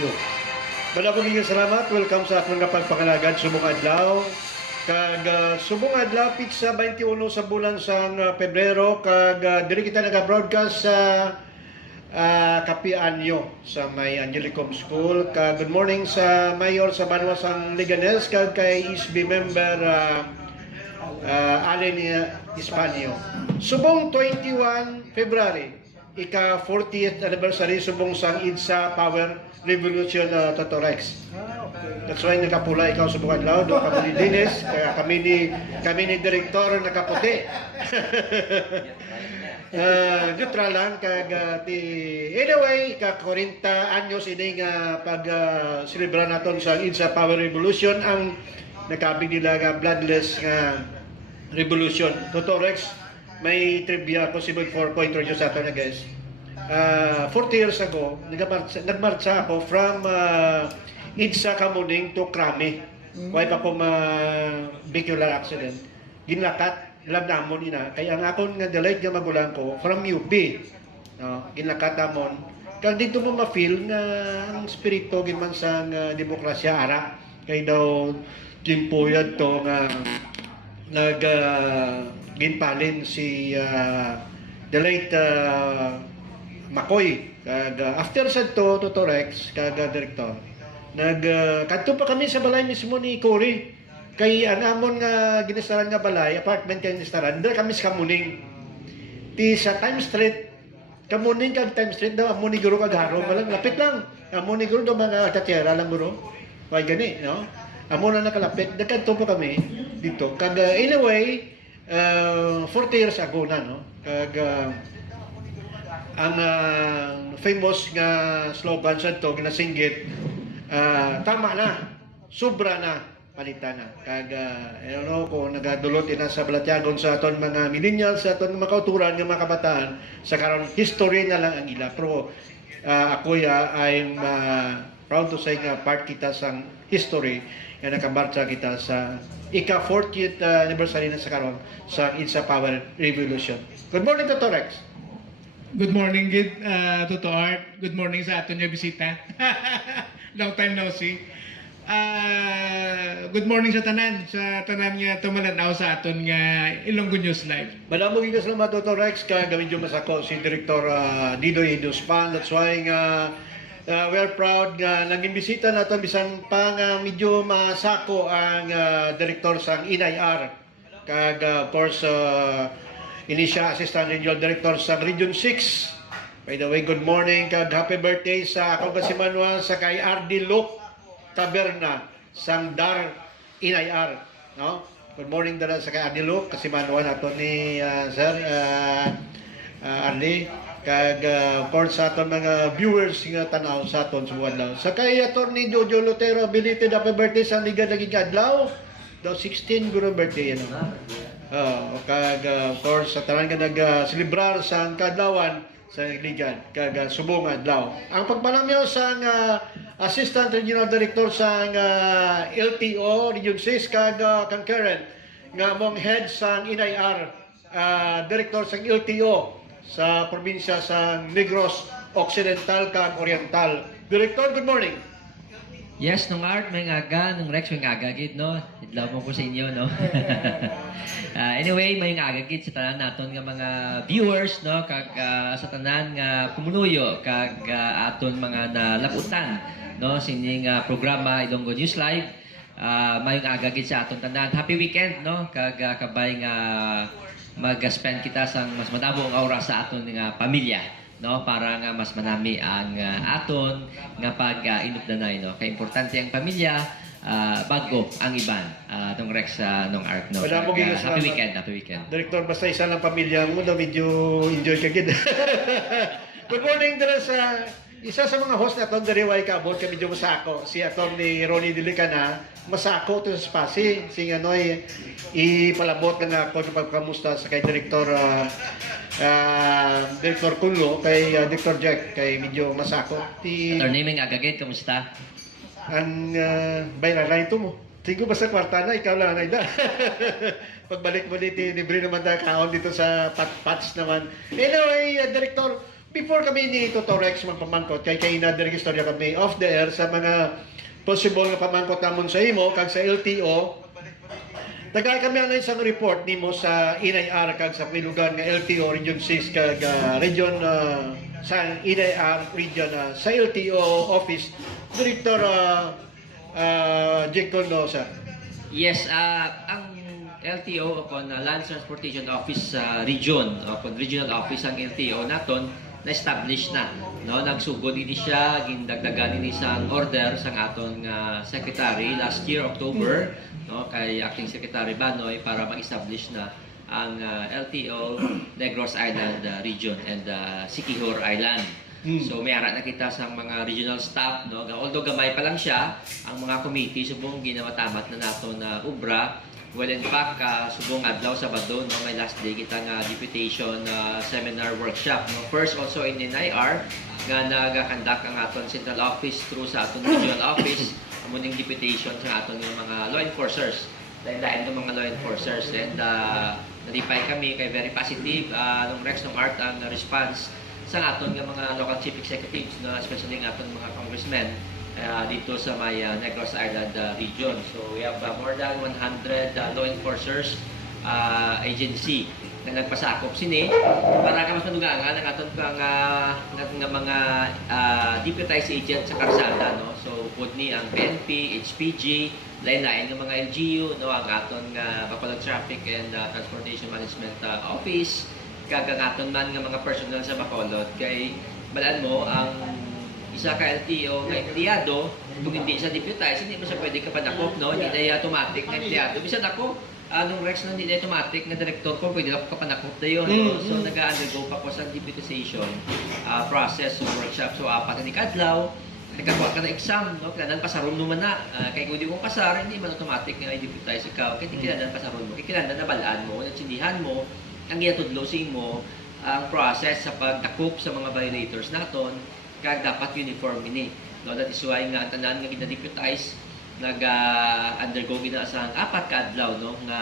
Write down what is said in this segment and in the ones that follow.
you. Malabong salamat. Welcome sa akong napagpakalagad subong adlaw. Kag subong adlaw pizza 21 sa bulan sa Pebrero kag diri kita naga-broadcast sa Kapianyo sa may Angelicum School. Kag good morning sa Mayor sa Banwa sang Liganes kag kay ISB member Allen Hispanio. Subong 21 February ika 40th anniversary subong sang IDSA Power Revolution Totorex. That's why nakapula ikaw subong adlaw do kami ni Dennis kaya kami ni direktor nakaputi. Neutral lang kag anyway ka 40 anyos ini nga pag celebra naton sa IDSA Power Revolution ang nakabig nila nga bloodless nga revolution. Totorex may trivia possible 4 point radio sa ato na guys. 40 years ago, nagmarcha ako from IDSA Kamuning to Krame. Why pa ko vehicular accident. Ginlakat, labnamon ina. Kaya ang akong nga delayed nga magulang ko from UP. No, ginlakat namon. Kaya dito mo ma-feel na ang spirito ginman sa demokrasya ara. Kaya daw timpuyad to nga ginpalin si the late Makoy kag after sad to Totorex kag direktor kadto pa kami sa balay mismo ni Cory kay anamon nga ginistaran nga balay apartment kay ginistaran dira kami sa Kamuning ti sa Time Street Kamuning kag Time Street daw amo ni guro kag haro malang lapit lang amo ni guro do mga tatera lang guro way gani no amo na nakalapit kadto pa kami dito kag anyway 40 years ago na no kag ang famous nga slogan sa to ginasinggit tama na sobra na palitan na kag I don't know kung nagadulot ina sa balatyagon sa aton mga millennials sa aton mga kauturan nga mga kabataan sa karon history na lang ang ila pero ako I'm proud to say nga part kita sang history nga nakabarcha kita sa ika 40th anniversary na sa karon sa IDSA Power Revolution. Good morning to Torex. Good morning, Toto Art. Good morning sa aton nga bisita. Long time no see. Good morning sa tanan nga tumalanaw sa aton nga Ilonggo News Live. Malamog ka salamat to Torex ka gawin yung masako si Director Didoy Hiduspan. That's why we are proud nga naging bisita nato bisan pa nga medyo masako ang direktor sang INAIR kag of course ini siya Assistant Regional Director sa Region 6. By the way, good morning kag happy birthday sa akong kasimanwa sa kay RD Lok Taberna sang Dar INAIR, no? Good morning dala sa kay RD Lok kasimanwa nato ni Sir Arlie kag of course sa aton mga viewers nga tanaw sa aton sa buwan daw. Sa kay Attorney Jojo Lotero belated happy birthday sa liga naging adlaw. Daw 16 guro birthday yan. Kag of course sa tanan nga nag-celebrar sa kadlawan sa ligan kag subong adlaw. Ang pagpalamyaw sa Assistant Regional Director sa LTO Region 6 kag concurrent nga mong head sa INAIR Director sa LTO sa probinsya sa Negros Occidental kag Oriental. Director, good morning. Yes, nung Art, may ngaga, nung Rex, may ngaga gid, no? Idlaw mo ko sa inyo, no? Anyway, may ngaga gid sa tanan naton nga mga viewers, no? Kag sa tanan nga pumunuyo, kag aton mga nalaputan, no? Sining programa Ilonggo News Live. May ngaga gid sa aton tanan. Happy weekend, no? Kag kabay nga mag-spend kita sa mas madamo ang oras sa aton nga pamilya. No, para nga mas manami ang aton nga pag-inupdanay, no. Kay importante ang pamilya bago ang iban. Nung Rex nung Art, no. Happy weekend. Director, basta isa lang pamilya mo, no, medyo enjoy ka gid. Good morning dala sa isa sa mga host naton diri way kaabot kami medyo masako si Atty. Ronnie Dilicana masako to sa spasi sing anoy ipalabot nga ako sa pagkamusta sa kay Director Director Kunlo kay Director Jack kay medyo masako ti Attorney Ming Agagit, kamusta? ang bayra line to mo Tigo basta kwarta na, ikaw lang na. Pagbalik mo dito, libre naman tayo kaon dito sa patch naman. Anyway, Director, before kami ni Totorex magpamangkot, kay na-registerya kami off the air sa mga possible nga pamangkot namon sa imo, kag sa LTO. Tagay kami ang isang report nimo sa INIR kag sa pilugan nga LTO Region 6 kag region sa INIR region sa LTO office Director Jake Condosa. Yes, ang LTO upon Land Transportation Office sa region, upon regional office ang LTO naton na-establish na, no, nagsugod ini siya, gindagdagan ini sang order sang aton secretary last year October, no, kay acting secretary Banoy para mag-establish na ang LTO Negros Island region and Siquijor Island. So may ara na kita sa mga regional staff, no, although gamay pa lang siya, ang mga committee subong ginawatamat na nato na ubra. Well, in fact, subong adlaw Sabado, no, may last day kita nga deputation seminar workshop. No? First, also in NIR, nga nagakandak ang aton central office through sa aton regional office, amuning deputation sa aton yung mga law enforcers. Dahil ng mga law enforcers. And nalipay kami kay very positive nung Rex ng Art ang response sa aton nga mga local chief executives, no? Especially ng aton mga congressmen dito sa may Negros Island region. So we have more than 100 law enforcers agency na nagpasakop sini para ka mas madugangan ang aton nga mga deputized agent sa karsada, no. So pud ni ang PNP, HPG, lain-lain ng mga LGU, no, ang aton nga Bacolod Traffic and Transportation Management Office, kag ang aton man nga mga personnel sa Bacolod kay balaan mo ang isa ka LTO na empleyado, kung hindi siya deputize, hindi mo siya pwede kapanakop, no? Hindi na automatic na empleyado. Bisan ako, nung Rex na hindi na automatic na director ko, pwede ako kapanakop na yun. No? So, nag-undergo pa ko sa deputization process, so workshop. So, apat na ni Kadlaw, nagkakuha ka na exam, no? Kailangan pasaron mo man na. Kaya kung hindi mo pasar, hindi man automatic na i-deputize ikaw. Kaya hindi kailangan pasaron mo. Kaya kailangan nabalaan mo, natsindihan mo, ang ginatudlosin mo, ang process sa pagdakop sa mga violators naton, kag dapat uniform ini, no. That is why nga tanan nga gina-deputize nag-undergo gina sa apat ka adlaw, no, nga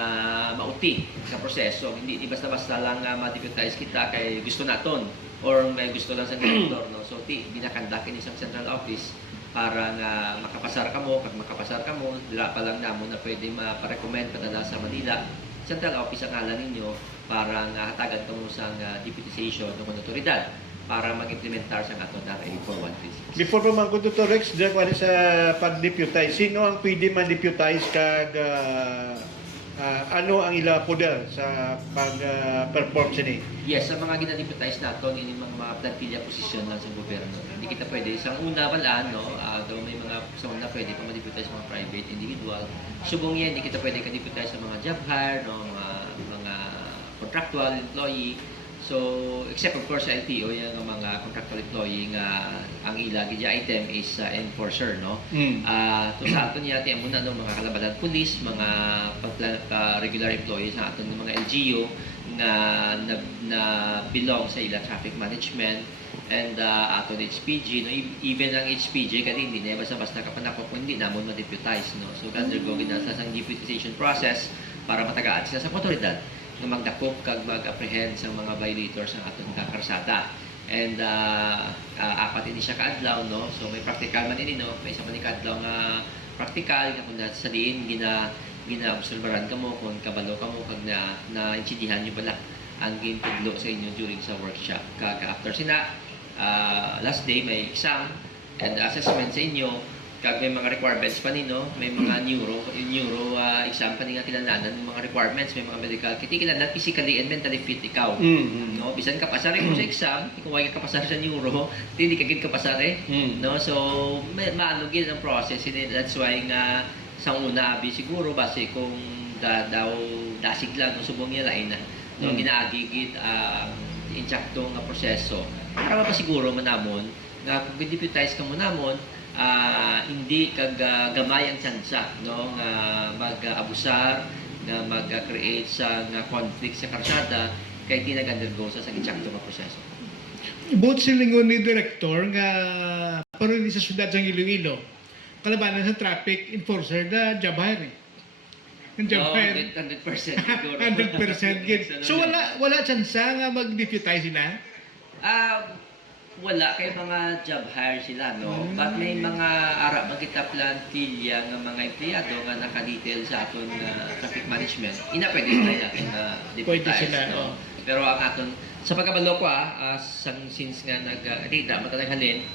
mauti sa proseso. Hindi basta-basta lang ma-deputize kita kay gusto naton or may gusto lang sa director, no. So ginakandak ini sa central office para nga makapasar ka mo, kag makapasar ka mo, dila pa lang namo na pwede ma-recommend padala sa Manila central office ang ngalan ninyo para nga hatagan kamo sa deputization ng mga otoridad para mag-implementar sa ato na RA 4136. Before pa man ko to Rex, diyan ko sa pag-deputize, sino ang pwede man-deputize kag ano ang ila poder sa pag-perform sini? Yes, sa mga gina-deputize nato, ini mga plantilla position lang sa gobyerno. Hindi kita pwede sa una walaan, no, daw may mga sa una pwede pa ma-deputize mga private individual. Subong yan, hindi kita pwede ka-deputize sa mga job hire, no, mga contractual employee. So, except of course sa LTO, yung mga contractual employee nga ang ilagi dya item is enforcer, no? To sa aton niya, tiyan muna no, mga kalabalan police, mga regular employees sa aton ng mga LGU na belong sa ila traffic management and aton HPG, no? Even ang HPG, kasi hindi na basta-basta kapanakop kung hindi namon ma-deputize, no? So, undergo ginasa sa deputization process para matagaan sila sa otoridad na magdakop kag mag-apprehend sa mga violators ng atong kakarsada. And apat ini siya kaadlaw, no. So may practical man ini, no. May isa man ni kaadlaw nga practical nga kung sa diin gina-obserbaran kamo kung kabalo kamo kag na-intindihan niyo bala ang gintudlo sa inyo during sa workshop. Kag after sina last day may exam and assessment sa inyo. Kag may mga requirements pa nino, may mga neuro exam pa nga kinahanglan ng mga requirements, may mga medical kiti kinahanglan physically and mentally fit ikaw. No, bisan ka pasar mo sa exam, kung wala ka pasar sa neuro, hindi ka gid ka pasar no. So maano gid ang process, that's why nga sa una abi siguro base kung daw dasig lang no, subong niya lain na no, ginaagi gid insakto nga proseso para mapasiguro man namon nga kung deputize ka mo namon hindi kag gamay ang tsansa, no, nga mag-abusar, nga mag-create sa nga conflict sa karsada kay tinag-undergo sa insakto nga proseso. Both silingon ni Director nga paron sa syudad sa Iloilo, kalabanan sa traffic enforcer na job hire. Ang job hire. 100% siguro. 100% gid. So wala tsansa nga mag-deputize sila? wala kay mga job hire sila, no? But may mga ara magita plantilla nga mga empleyado nga naka-detail sa aton traffic management. Ina pwede sila natin na Pwede sila, no? Pero ang aton sa pagkabalo ko since nga nag-data matalaghalin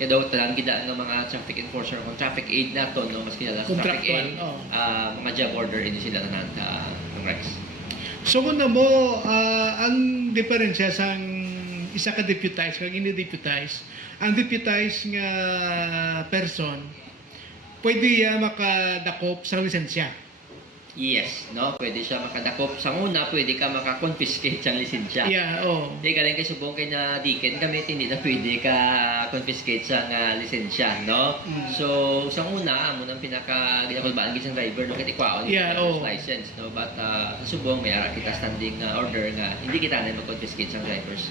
kaya daw talang gida nga mga traffic enforcer kung traffic aid nato no mas kilala sa traffic aid mga job order ini sila nanan ng Rex. So kung na mo, ang diferensya sa isa ka deputize kag ini-deputize, ang deputize nga person pwede makadakop sa lisensya. Yes, no? Pwede siya makadakop. Sa una, pwede ka makakonfiscate sa lisensya. Yeah, oh. Hindi ka rin kay subong kay na diken kami hindi na pwede ka confiscate sa lisensya, no? So, sa una, amo nang pinaka ginakulbaan gid sa driver no kay ikwaon license, no? But sa subong may ara kita standing order nga hindi kita na mag-confiscate sa driver's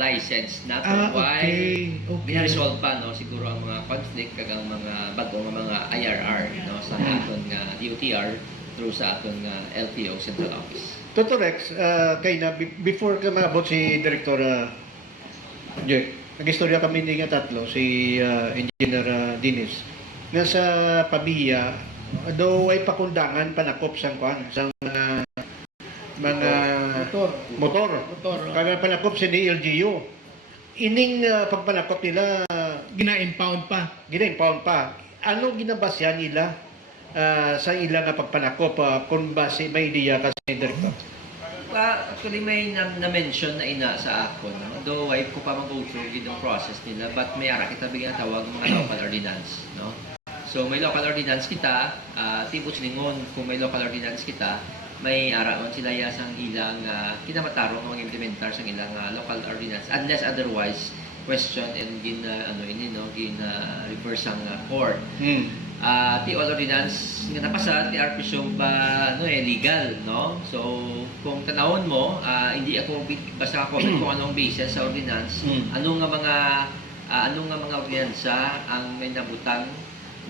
license na Okay. Gina-resolve pa no siguro ang mga conflict kag ang mga bago nga mga IRR no sa aton nga DOTR through sa aton LTO Central Office. Toto Rex, kay na before ka maabot si Director Jack, nag-istorya kami ni nga tatlo, si Engineer Dinis, nga sa Pabiya, do ay pakundangan panakop sang kuan sang mga motor. Kaya panakop si LGU. Ining pagpanakop nila Gina-impound pa. gina-impound pa. Ano ginabasyan nila sa ilang pagpanakop kung base may ideya kasi Director? Actually, may na-mention na ina sa ako. No? Though wife ko pa mag-go through yung process nila, but may ara kita bigyan tawag mga local ordinance. No? So, may local ordinance kita, tibot silingon, kung may local ordinance kita, may araon sila yasang ilang kinamatarong mga implementar sa ilang local ordinance unless otherwise question and reverse ang court. Ti all ordinance nga napasa ti are presumed ba legal, no? So kung tanawon mo hindi ako basta comment kung anong basis sa ordinance, anong nga mga ordinansa ang may nabutang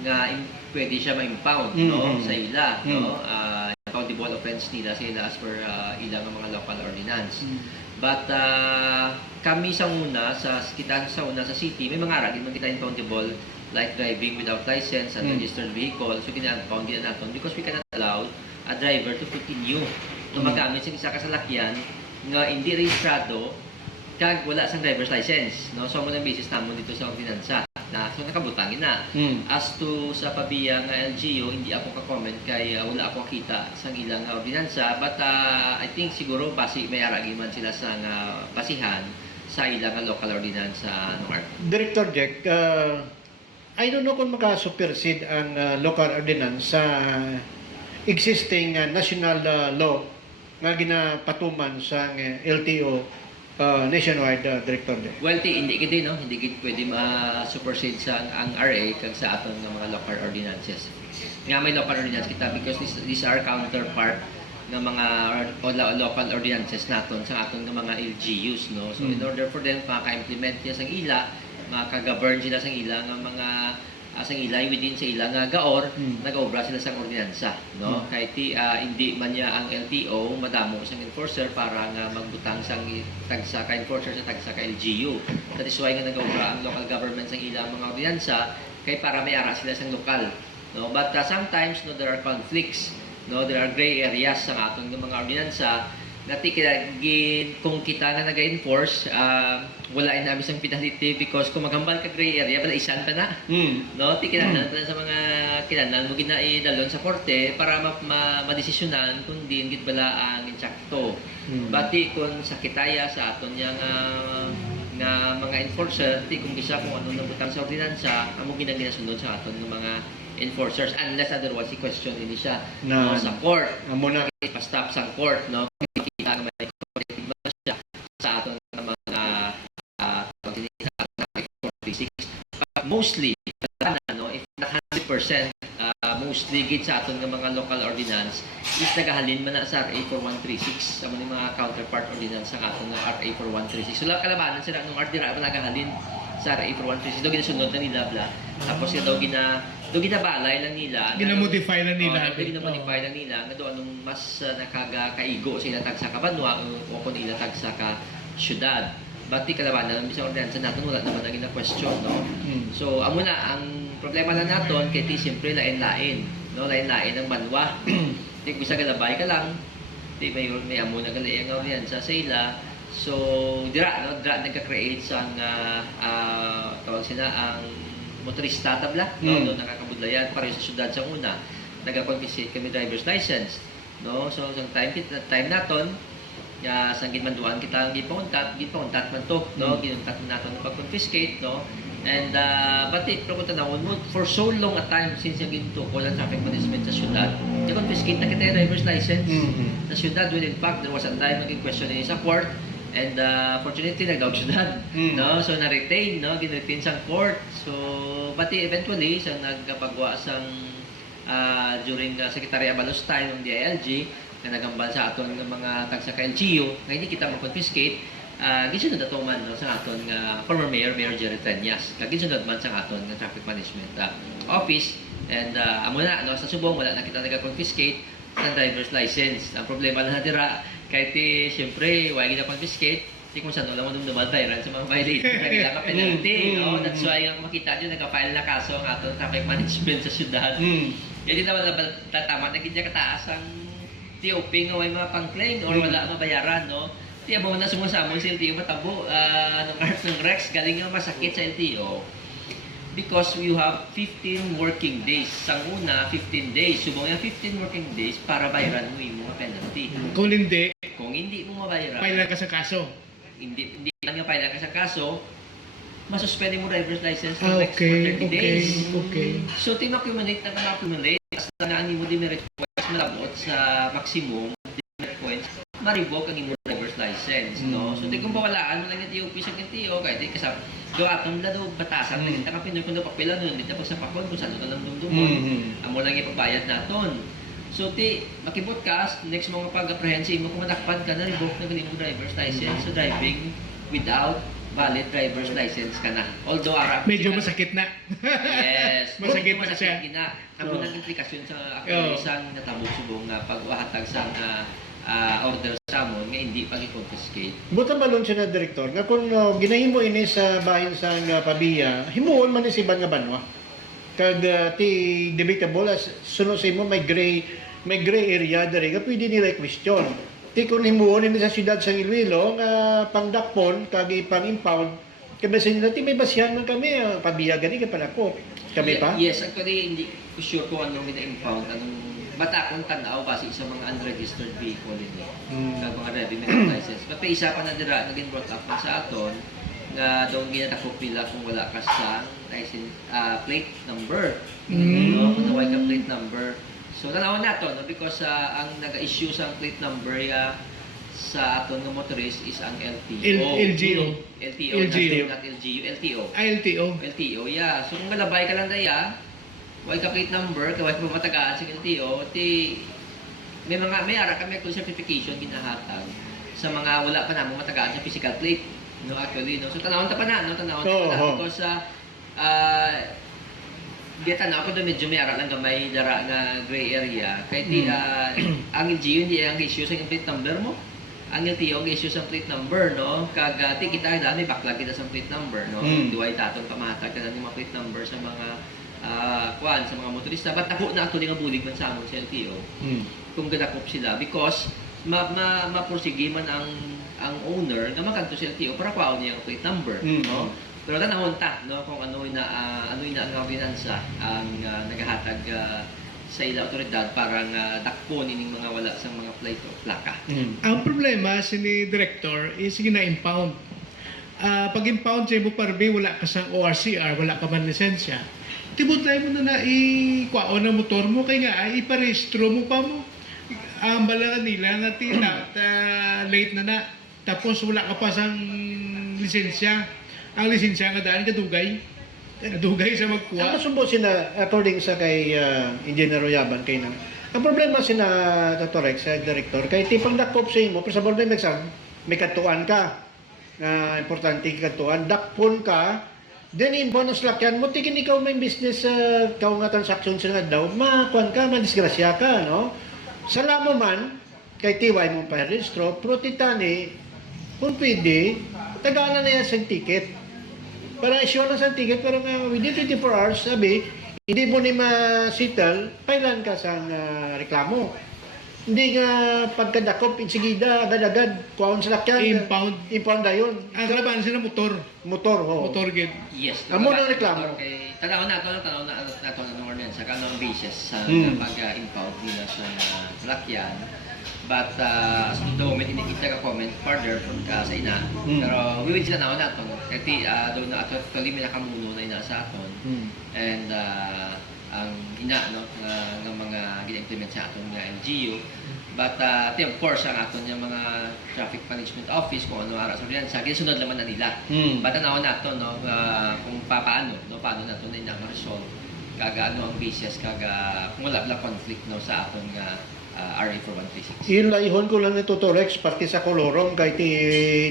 nga pwede siya ma-impound no sa ila, no? Countable offense nila sila as per ilang mga local ordinance. But kami sa una sa city may mga ara din man kita countable like driving without license and registered vehicle. So gina-impound din natin because we cannot allow a driver to continue na magamit sa isa ka salakyan nga hindi rehistrado kag wala sang driver's license, no? So mo na basis namon dito sa ordinansa na so nakabutangin na. As to sa Pabiya nga LGU, hindi ako ka-comment kay wala ako kita sa ilang ordinansa, but I think siguro basi may aragi man sila sa basihan sa ilang local ordinance no Mark. Director Jack, I don't know kung maka-supersede ang local ordinance sa existing national law nga ginapatuman sa LTO nationwide, Director Jack. Well, hindi gid no, hindi gid pwede ma-supersede sa ang RA kag sa aton nga mga local ordinances. Nga may local ordinance kita because these are counterpart ng mga local ordinances naton sa aton nga mga LGUs, no. So in order for them maka-implement niya sang ila, maka-govern sila sang ila nga mga sang ilay within sa ila nga gaor, nag-obra sila sang ordinansa, no. Kay hindi man niya ang LTO madamo sang enforcer para nga magbutang sang tagsa ka enforcer sa tagsa ka LGU. That is why nga nag-obra ang local government sang ilang mga ordinansa kay para may ara sila sang lokal, no. But sometimes no there are conflicts, no, there are gray areas sa aton nga mga ordinansa nga kung kita nga naga-enforce wala na bisang penalty because kung magambal ka gray area bala isan pa na no kinahanglan pa sa mga kinahanglan mo ginaidalon sa korte para madesisyonan kung din gid bala ang insakto bati kun sa kitaya sa aton nga mga enforcer ti kung gisa kung ano nabutang sa ordinansa amo ginasunod sa aton nga mga enforcers unless otherwise i-question ini siya no, sa court Amo na pa-stop sa court, no? Kita nga may corrective siya sa aton nga mga 46. But mostly, no, if not 100%, mostly gid sa aton nga mga local ordinance is nagahalin man na sa RA 4136 sa mga counterpart ordinance sa aton nga RA 4136. So lang kalabanan sila nung RDRA nagahalin sa RA 4136 daw ginasunod na nila bla. Tapos daw ginabalay lang nila. Gina-modify lang nila. Gina-modify lang nila nga do anong mas nakagakaigo sa ilatag sa kabanwa o kung ilatag sa ka syudad. Bati kalabanan, ang bisang ordinansa natin, wala naman naging na question, no? So, amo na, ang problema na natin, kaya siyempre lain-lain, no? Lain-lain ang banwa. Di bisa galabay ka lang, di may amo na gali ang ordinansa sa ila. So, dira nagka-create sang tawag sila ang motorista tabla, no? Doon nakakabudlayan pareho sa syudad sa una. Nag-confiscate kami driver's license, no? So, sa time naton, sa ginmanduan kita ang gipauntat man to, no? Ginuntat man naton pag-confiscate, no? And pati pero kung tanawon mo, for so long a time since yung ginto ko lang traffic management sa syudad, confiscate na kita yung driver's license sa syudad. Well, in fact, there was a time naging question sa court, and fortunately nagdaog syudad, no? So na-retain, no? Gin-retain sa court. So pati eventually sa nagpagawa sang during Secretary Abalos time ng DILG na nagambal sa aton ng mga tagsa ka LGU nga hindi kita ma-confiscate, gisunod ato man, no, sa aton nga former Mayor Jerry Treñas, gisunod man sa aton nga traffic management office. And amo na, no, sa subong wala na kita nag-confiscate sa driver's license. Ang problema na dira kahit siyempre wala kita confiscate, di kung saan lang mo dumduman viral sa mga violation kanila ka penalty, no? That's why ang makita nyo nagka-file na kaso ang aton traffic management sa syudad. Kaya di naman tama na gidya kataas ang TOP nga may mga pang-claim or wala mabayaran, no? Di abo na sumusamo sa LTO matabo ng Rex galing nga masakit sa LTO because you have 15 working days. Sa una 15 days, subong yung 15 working days para bayaran mo yung mga penalty. Kung hindi mo mabayaran, file ka sa kaso. Hindi lang nga file ka sa kaso, masuspend mo driver's license for Ah, next for 30 days. okay. So, tinaccumulate na accumulate hasta na ang imo demerit points malabot sa maximum demerit points, ma-revoke ang imo driver's license, no? So, di kung bawalaan mo lang yung TOP sa KTO, kahit di kasap, gawaton na daw batasan, naging takapin kung napapila nun, di tapos sa pakon, kung saan na lang dumdumon, amo lang ipagbayad naton. So, makibot ka, next mga pag-apprehensive mo, kung matakpan ka na, revoke na ganun mo driver's license. So, driving without valid driver's license ka na. Although, Medyo masakit na. Yes. Masakit na siya. Gina. Amo ng implikasyon sa ako isang natabog-subong pagwahatag sa order sa amon nga hindi pag-confiscate. Buta balon siya na direktor nga kung ginahimo ini sa bahin sa Pabiya, himuon man ni si Ban nga banwa. Kag ti debatable as sunod sa imo may gray area diri nga pwede nila question. Ti kun himuon ini sa siyudad sa Iloilo nga pangdakpon kag ipang-impound kay basin nila ti may basihan man kami Pabiya gani ka pala ko. Kami pa? Yes, actually hindi ko sure kung anong gina-impound, anong bata akong tanaw base sa mga unregistered vehicle ini. Kag mga driving license. But isa pa na dira naging brought up man sa aton nga daw ginatakop nila kung wala ka sa license plate number. No, kung naway ka plate number. So tanawan nato, no, because ang nag-issue sa plate number sa aton nga motorist is ang LTO. LTO, not LGU, LTO. LTO, yeah. So kung malabay ka lang daya, way ka plate number, kaway ka matagaan sa LTO, may ara kami actual certification ginahatag sa mga wala pa namang matagaan sa physical plate. No, actually, no. So tanawon ta pa na, no, because dito na ako doon medyo may ara lang gamay dara nga gray area. Kaya ang LGU hindi ang issue sa plate number mo. Ang LTO ang issue sa plate number, no. Kagati kita dami backlog kita sa plate number, no. Duway tatong pamahatag ka ng mga plate number sa mga sa mga motorista. Ba't ako na actually nga bulig man sa amon sa LTO kung gadakop sila because mapursige man ang owner na makanto sa LTO para kuhaon niya ang plate number, no? Pero tanahon ta, no, kung ano ina ang ordinansa ang nagahatag sa ila otoridad para dakpon ining mga wala sa mga plate o plaka. Ang problema ni director is gina-impound. Pag-impound sa mo parbe wala ka sang ORCR, wala ka man lisensya. Tibutay mo na ikwaon ang motor mo kay nga iparehistro mo pa mo. Ang bala nila nga late na tapos wala ka pa sang lisensya. Ang lisensya nga daan kadugay sa magkuha. Ang masumbo sila according sa kay Engineer Yaban kay nang. Ang problema sina Totorex sa director kay tipang dakop sa imo pero sa board may katuan ka. Importante katuan, dakpon ka. Then in bonus lakyan mo tikin ikaw may business kao nga transaction sa nga daw makuan ka madisgrasya ka, no? Salamo man kay tiway mo pa registro pero titani kung pwede tagana na yan sa ticket. Para issue na sa ticket, pero nga within 24 hours, sabi, hindi mo ni ma-settle, pailan ka sa reklamo. Hindi nga pagkadakop, insigida, agad-agad, kuhaon sa lakyan. Impound na yun. Ang kalaban sila motor. Motor, ho. Motor gid. Yes. Amo nang reklamo. Tanaw na ng ordinance sa kanang basis sa pag-impound nila sa lakyan. But as the moment, hindi kita ka-comment further from ka sa ina. Pero we will sila na ito. Kasi doon na ato kali may nakamuno na ina sa aton. And ang ina no ng mga gina-implement sa aton nga LGU. But of course ang aton yung mga traffic management office kung ano ara sa riyan sa gisunod naman na nila. But tanaw nato no kung paano nato na ina ma-resolve kaga ano ang basis kaga kung wala conflict no sa aton nga RA 4136. Ilaihon ko lang ito Torex, pati sa kolorom, kahit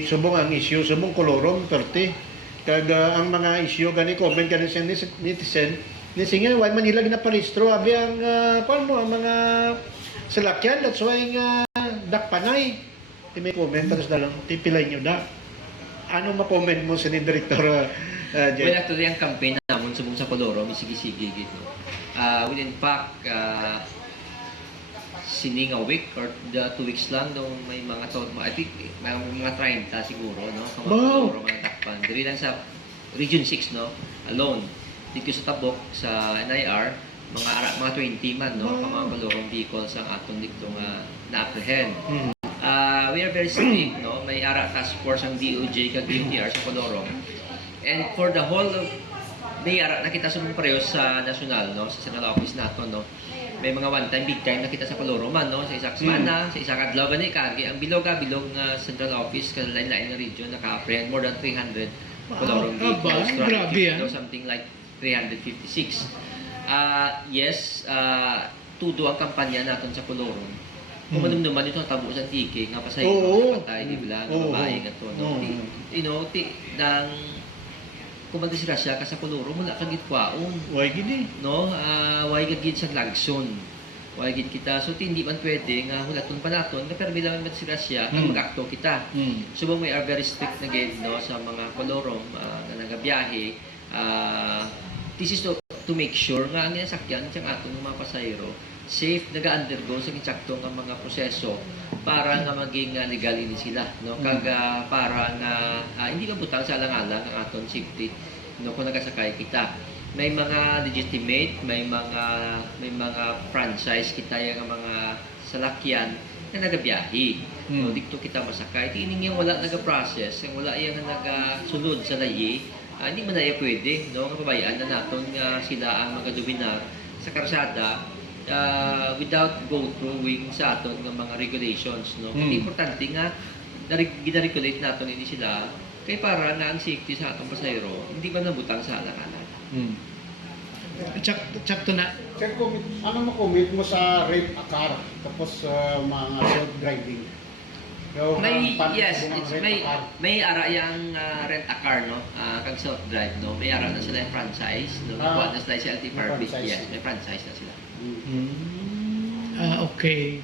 subong ang issue, subong kolorom, perti. Kaga ang mga issue, gani comment gani sa netizen, nisinga, why Manila ginaparistro, abi ang, paano, ang mga salakyan, that's why nga, dakpanay. May comment, tapos na lang, tipilay nyo na. Ano ma-comment mo sa ni Director Jen? Well, actually, ang campaign naman subong sa kolorom, isigi-sige gitu. Within fact, sining a week or 2 weeks lang nung may mga I think may mga 30 siguro no Wow. mga takpan diri lang sa Region 6 no alone dito sa Tabok sa NIR mga 20 man no mga kolorong vehicles ang aton dito nga na-apprehend. We are very strict no may ara task force ang DOJ kag DOTR sa kolorong and for the whole of may ara nakita sa mga parehas sa national no sa central office nato no may mga one time big time nakita sa Coloro man no sa isang semana sa isang adlaw gani kagi ang bilog central office sa lain-lain nga region naka-apprehend more than 300 Coloro vehicles grabe something like 356 yes tudo ang kampanya naton sa Coloro kung manumduman ito tabo sa tiki nga pasay patay di ba babae nga to no you know nang kung magdisgrasya ka sa Coloro, mula kang gitwaon. Why gini? No? Why gid sa lagson. Why gid kita. So, hindi man pwede nga hulaton pa naton, na pero bilang magdisgrasya, kang mag-akto kita. So, we are very strict na gid no, sa mga Coloro na nagabiyahe. This is to make sure nga ang sinasakyan sa atong mga pasahero safe naga-undergo sa insakto nga mga proseso para nga maging legal ini sila no kaga para nga hindi ka butang sa alang-alang ang aton safety no kung nagasakay kita may mga legitimate may mga franchise kita yung mga salakyan na nagabiyahe no dito kita masakay tining yung wala naga-process yung wala yung nagasunod sa layi hindi man na pwede no kababayaan na naton nga sila ang mga dominar sa karsada without go throughing sa aton ng mga regulations no kasi importante nga gina-regulate naton ini sila kay para na ang safety sa atong pasahero hindi ba nabutang sa alang-alang. Check to na. Sir, ano mo-comment mo sa rent a car tapos mga self-driving? May ara yang rent a car no kag self drive no may ara na sila yung franchise no nakuha na sila sa LT Permit yes may franchise na sila. Okay.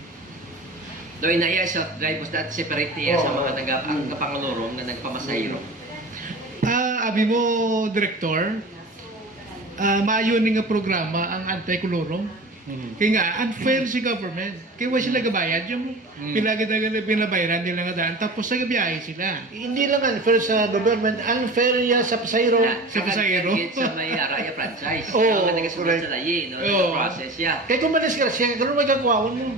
Do ina iya self drive was that separate niya sa mga ang kapangulorong na nagpamasahiro. Abi mo director maayo ni nga programa ang anti-kulurong. Kaya nga, unfair si government. Kaya wala sila gabayad yung pilagid na pinabayaran nila nga daan. Tapos nagabiyahe sila. Hindi lang unfair sa government, unfair ya sa pasahero. Sa pasahero? Sa may araya franchise. Oo, Ang nagasunod correct. sa layi, no? Oo. Process, yeah. Kaya kung madisgrasya, ganun magkakwaon mo.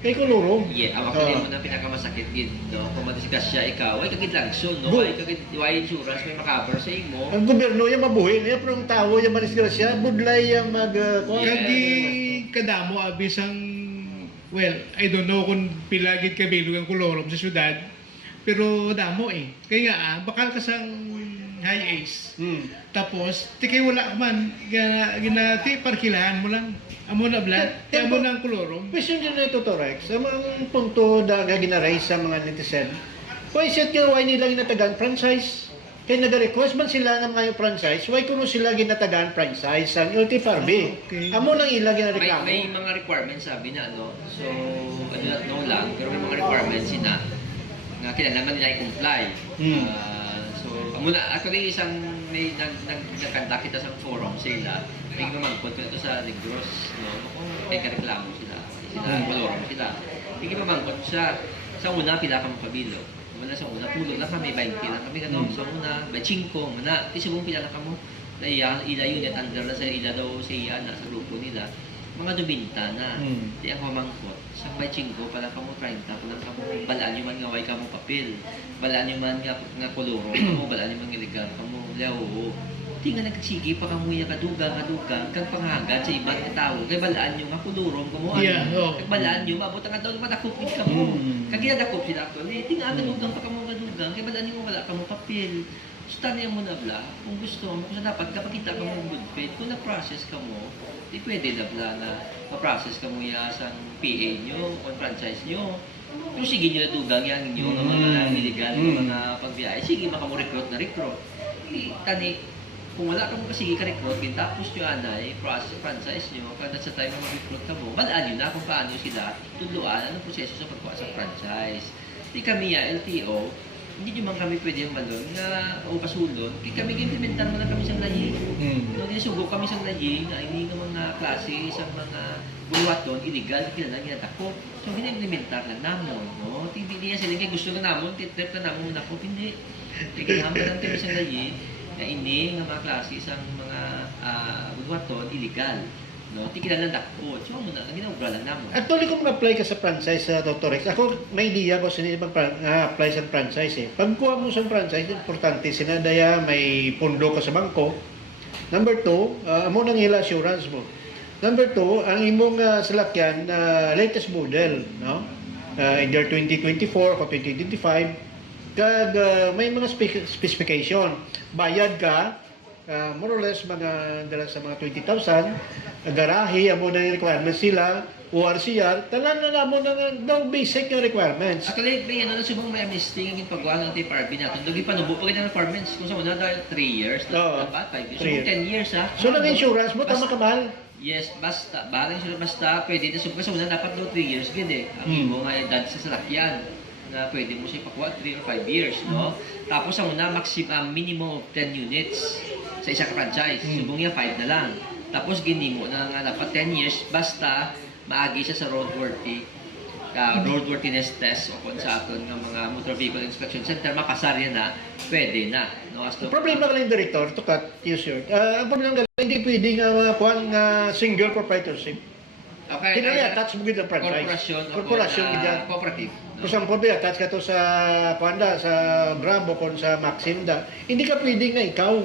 Kay kuluro. Yeah, ang ako mo na pinakamasakit gid, no? Kung madisgrasya ikaw, ay kagid lagson, no? Ay kagid insurance may makabar sa imo. Ang gobyerno yung mabuhay niya, pero ang tao yung madisgrasya, budlay yung Kagi kadamo abis ang well, I don't know kung pilagid kabilog ang kulorom sa syudad. Pero damo Kaya nga, bakal ka sang high ace. Tapos, tikay wala man, ginati parkilahan mo lang. Amo na blad, kaya mo na ang kulorom. Question din na ito, Torex. Ang punto na ginaraise sa mga netizen, why set nga why nila ginatagan franchise? Kaya nag-request man sila ng mga franchise, why kuno sila ginatagan franchise ang LTFRB? Okay. Amo lang ilang ginareklamo. May mga requirements sabi na, no? So, I do not know lang, pero may mga requirements na kailangan nila i-comply. So, Muna, actually, may nagkanta kita sa forum sila, may mamangkot ko ito sa Negros, no? Kung may kareklamo sila, kolorong sila. Hindi mamangkot siya. Sa una, pila kang pabilo. Muna sa una, pulo lang kami, 20 lang kami, ano, sa una, 5, muna, isubong pila lang kamo. Na ila unit, under na sa ila daw sa iya na sa grupo nila. Mga dubinta na, di ang mamangkot. Sa 5 pala kamo 30, pala kamo balaan nyo man nga way kamo papel. Balaan nyo man nga kolorong kamo, balaan nyo man iligar kamo. Oo. Di nga nagkagsigi pa kamo yung kadugang, kang pangagad sa ibang tao. Kaya balaan nyo nga kolorong kamo. Yeah, Kaya balaan nyo, mabot nga daw matakupin kamo. Kaya ginadakop sila ako. Di nga kadugang pa kamo kadugang. Kaya balaan nyo wala kamo papel. So, taniyan mo na bla, kung gusto mo, kung dapat kapag ka mo good faith, kung na-process ka mo, di pwede na bla na ma-process ka mo sa PA nyo, o franchise nyo. Pero sige nyo na dugang yan nyo, ng mga illegal, ng mga pagbiyahe, sige maka mo recruit na recruit. Tani, kung wala ka mo kasi ka-recruit, tapos nyo anay, process franchise nyo, kada sa time na mag-recruit ka mo, malaan nyo na kung paano sila tuluan ang proseso sa pagkuha sa franchise. Di kami LTO, hindi nyo man kami pwede yung balon na o pasulon, kaya kami implementan mo na kami sa lahi. No, nisugo kami sa lahi na hindi ng mga klase sa mga bulwaton, illegal, kilala ginatako. So, implementar na namon, no? Hindi niya sila kaya gusto na namon, titrip na namon na ko, hindi. Kaya kinahampan lang kami sa lahi na hindi ng mga klase sa mga bulwaton, illegal. No, tikilala na ako. So, muna, ang ginagawa lang naman. At tuloy kung mag-apply ka sa franchise sa Dr. Rex, ako may idea ko sino mag-apply sa franchise eh. Pag kuha mo sa franchise, importante, sinadaya, may pundo ka sa bangko. Number 2, amo nang ila assurance mo. Number 2, ang imong salakyan, latest model, no? Either 2024 o 2025, kag may mga specification. Bayad ka, more or less dala sa mga 20,000, garahe, amo na yung requirements sila, ORCR, talan na mo na basic yung requirements. Actually, may ano na subong may amnesty ang ipagawa ng TPRB natin. Doon panubo pa ng requirements. Kung sa una dahil 3 years, dapat 5 years. So, 10 years ha. So, nag-insurance mo, tama ka mahal? Yes, basta. Basta pwede na subong. Sa una dapat daw 3 years. Gindi. Ang imo nga edad sa salakyan na pwede mo siya ipakuha 3 or 5 years, no? Tapos sa una, minimum of 10 units sa isang franchise. Subong niya 5 na lang. Tapos gini mo na nga dapat 10 years basta maagi siya sa roadworthiness test o kung sa aton ng mga motor vehicle inspection center makasarya na pwede na, no? As to, Problema ka lang, Director, to cut you short. Ang problema ka lang, hindi pwede nga kuhan nga single proprietorship. okay, Attach mo gid ang franchise. corporation gid. cooperative, For example, attach ka to sa kuanda sa Bravo kon sa Maxinda. Hindi ka pwede nga ikaw.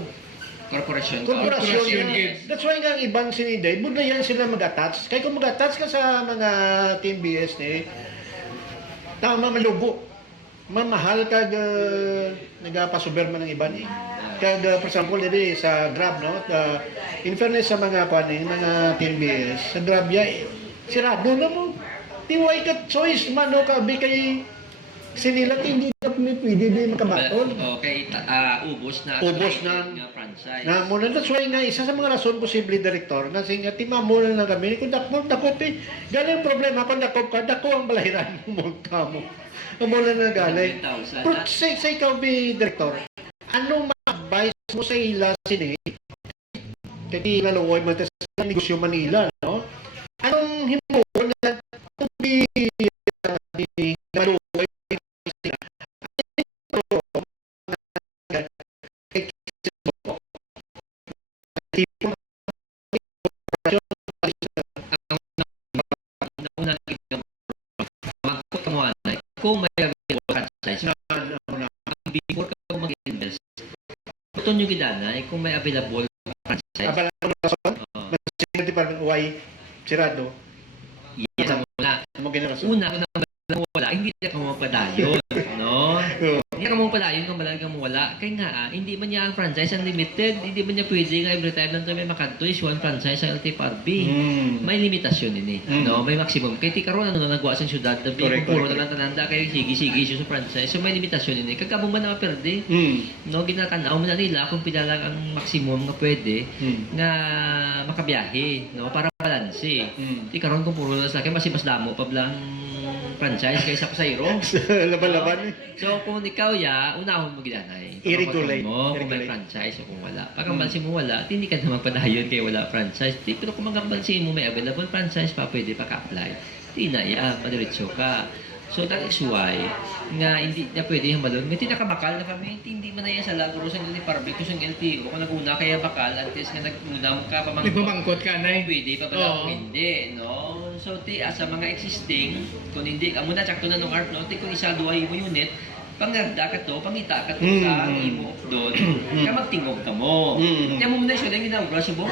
corporation Corporation, Yes. That's why nga ang ibang siniday, buda yan sila mag-attach. Kaya kung mag-attach ka sa mga Team BS tama malubo. Mamahal kag nagapasuber man ng iban eh. Kag for example, dito sa Grab, no? In fairness sa mga mga Team BS, sa Grab ya, sirado na mo. Tiway ka choice man, no? Kabi kay sinilat hindi na pwede di makabatol. Okay, ubos na franchise. Na muna that's why nga isa sa mga rason posible director na singa timamo na lang kami kung dakop galing problema kung dakop ka dako ang balahiran mo kamo. Amo na galing. Pero sa ikaw bi director, ano ma-advise mo sa ila sini? Kaya naluoy mo sa negosyo Manila, no? Anong himuon na di maluoy kung may available franchise, before ka mag-invest, ito nyo gidanay kung may available franchise. abala ko na rason, mas department why sirado. Yes, wala. Mo generasyon. Una, kung wala, hindi na ka mapadayon, no? Hindi ka mapadayon kung malaki ka wala. Kaya nga, hindi man niya ang franchise unlimited, hindi man niya pwede nga every time lang may makanto is one franchise sa LTFRB. May limitasyon din no? May maximum. Kaya ti karon ano na nagawa sa syudad, kung puro na lang tananda kayo sige sa franchise. So may limitasyon din Kagkabong man na maperde, no? Ginatanaw mo na nila kung pila lang ang maximum nga pwede na makabiyahe, no? Para balanse. Mm. Di karon kung puro na sa akin, mas damo pa blang franchise kaysa pasayro. Laban-laban eh. So, kung ikaw unahon mo ginanay. I-regulate. Mo kung may I-regulate. franchise o kung wala. Pag ang bansin mo wala, hindi ka naman padayon kaya wala franchise. Di, pero kung ang bansin mo may available franchise pa, pwede pa ka-apply. Di na madiretso ka. So, that is why nga hindi na pwede yung malon. May tinakabakal na kami, hindi man na yan sa lagro sa ni Parbe ko sa LTO. Kung nag-una kaya bakal, antes nga nag-una ka pamangkot. Nagpamangkot ka na Pwede pa ba Oo. kung hindi, no? So, sa mga existing, kung hindi, amo na, tsakto na nung art, no? Kung isa, duwa mo unit, pangagda ka to, pangita ka to sa imo doon, kaya magtingog ka mo. Kaya mo muna siya lang ginagawa siya mo.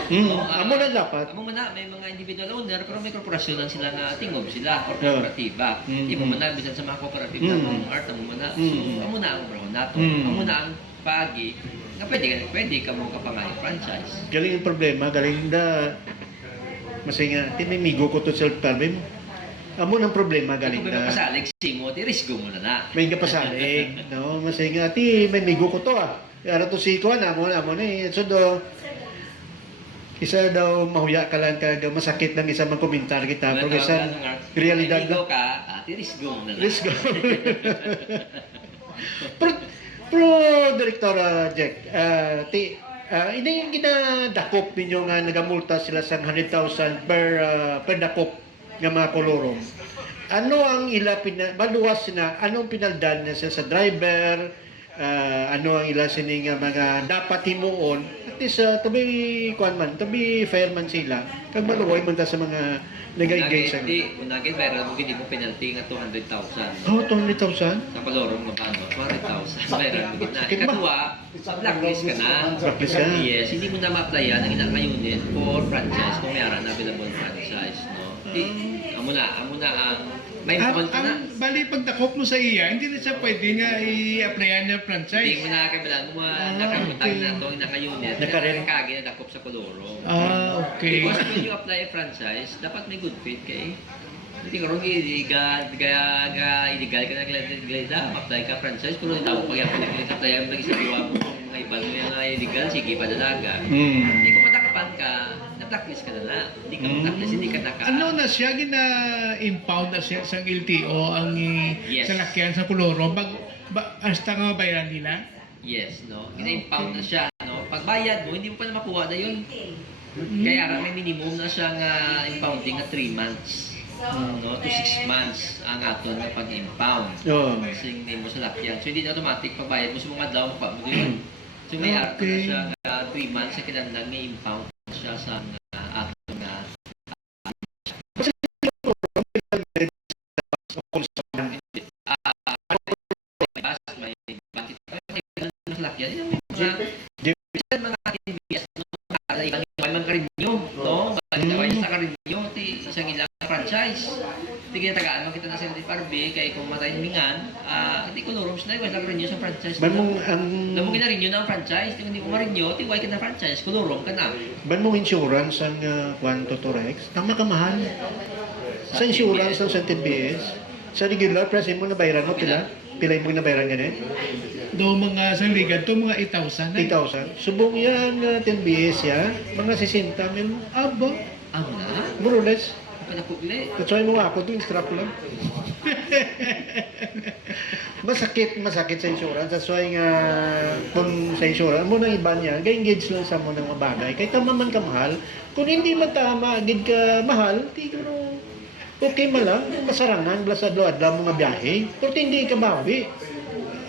Amo na dapat. Amo muna, may mga individual owner, pero may korporasyon lang sila na tingog sila, or Yeah. kooperatiba. Di mo muna, bisan sa mga cooperative na mga art, amo muna. So, amo na ang brown nato. Amo na ang pagi, na pwede ka mo kapangay franchise. Galing yung problema, galing na masinga, tinimigo ko to self-perbe mo. Amo ng problema galing Kung may na mapasalig, simo, tirisgo mo na. may kapasalig, no? Masinga, ti may migo ko to ah. Ara to si Kuan, amo na so do isa daw mahuya ka lang kag masakit lang isa man komentar kita pero isa realidad Ikaw ka, tirisgo mo na. Let's go. Pro Director Jack, ini yung ginadakop ninyo nga nagamulta sila sa 100,000 per dakop nga mga kolorong. Ano ang maluwas na, anong pinaldan na sa driver, ano ang ila sini nga mga dapat himuon, at least to be fair man sila, kag maluway man ta sa mga nagay-gay sa... Unagin, pero hindi mo penalty nga 200,000. Oh, 200,000? Sa kolorong mabano, 200,000. Meron mo na. Sakit ba? Ikatwa, blacklist ka na. Blacklist ka na. Yes, hindi mo na ma-applyan ang ilang unit for franchise kung mayroon na available franchise. No? Amo na ang may phone ka na. Bali, pag dakop mo sa iya, hindi na siya pwede nga i-applyan na Hindi franchise. mo na kabilan mo nakamutang na ito, naka-unit. Naka-rent. Nakagi na dakop sa kolorong. Okay. Because when you apply a franchise, dapat may good faith kay. Hindi ka rin illegal ka na glida, apply ka franchise, pero hindi ako pag-apply ang mag-isip mo mga ibang mga illegal, sige pa dalaga. Hindi ko matakapan ka, na-blacklist ka na. Hindi ka blacklist, hindi ka naka... Ano na siya, gina-impound na siya sa LTO ang Yes. salakyan sa Kuloro. Hasta nga bayaran nila? Yes, no? Gina-impound na siya, no? Pagbayad mo, hindi mo pa na makuha na yun. Kaya may minimum na siyang impounding na 3 months. No, to 6 months ang aton na pag-impound. Oo. Kasi hindi mo sa lakyan. So, hindi na automatic pagbayad mo sa mga daw, magpa mo yun. So, may ato na siya 3 months sa kinandang may impound siya sa aton na may bakit may lakyan. Yan mga TBS, ibang karinyo, no? Bakit sa karinyo, isang ilang franchise. Hindi kinatagaan, makita na sila di Parbe, kaya kung matay mingan, hindi ko lorums na, iwas lang karinyo sa franchise. Ban mong ang Alam mo ginarinyo na ang franchise, hindi mo marinyo, tiway ka na franchise, kulurom ka na. ban mong insurance ang Quanto Torex, tama ka mahal. Sa insurance ng San TBS, sa regular price mo na bayaran mo pila? Pila mo na bayaran ganit? Do mga sa liga, to mga 8,000 na. 8,000. Subong yan 10 ya, mga 60 mil. Aba. Ano na? More or less. Panakupli. That's why mo ako doon, strap lang. masakit sa insurance. That's why nga, kung sa insurance, mo nang iba niya, ga-engage lang sa mo ng mga bagay. Kahit tama man ka mahal, kung hindi man tama, agad ka mahal, di ko okay man lang, masarangan, blasad-load mo nga biyahe. Pero hindi ka bawi.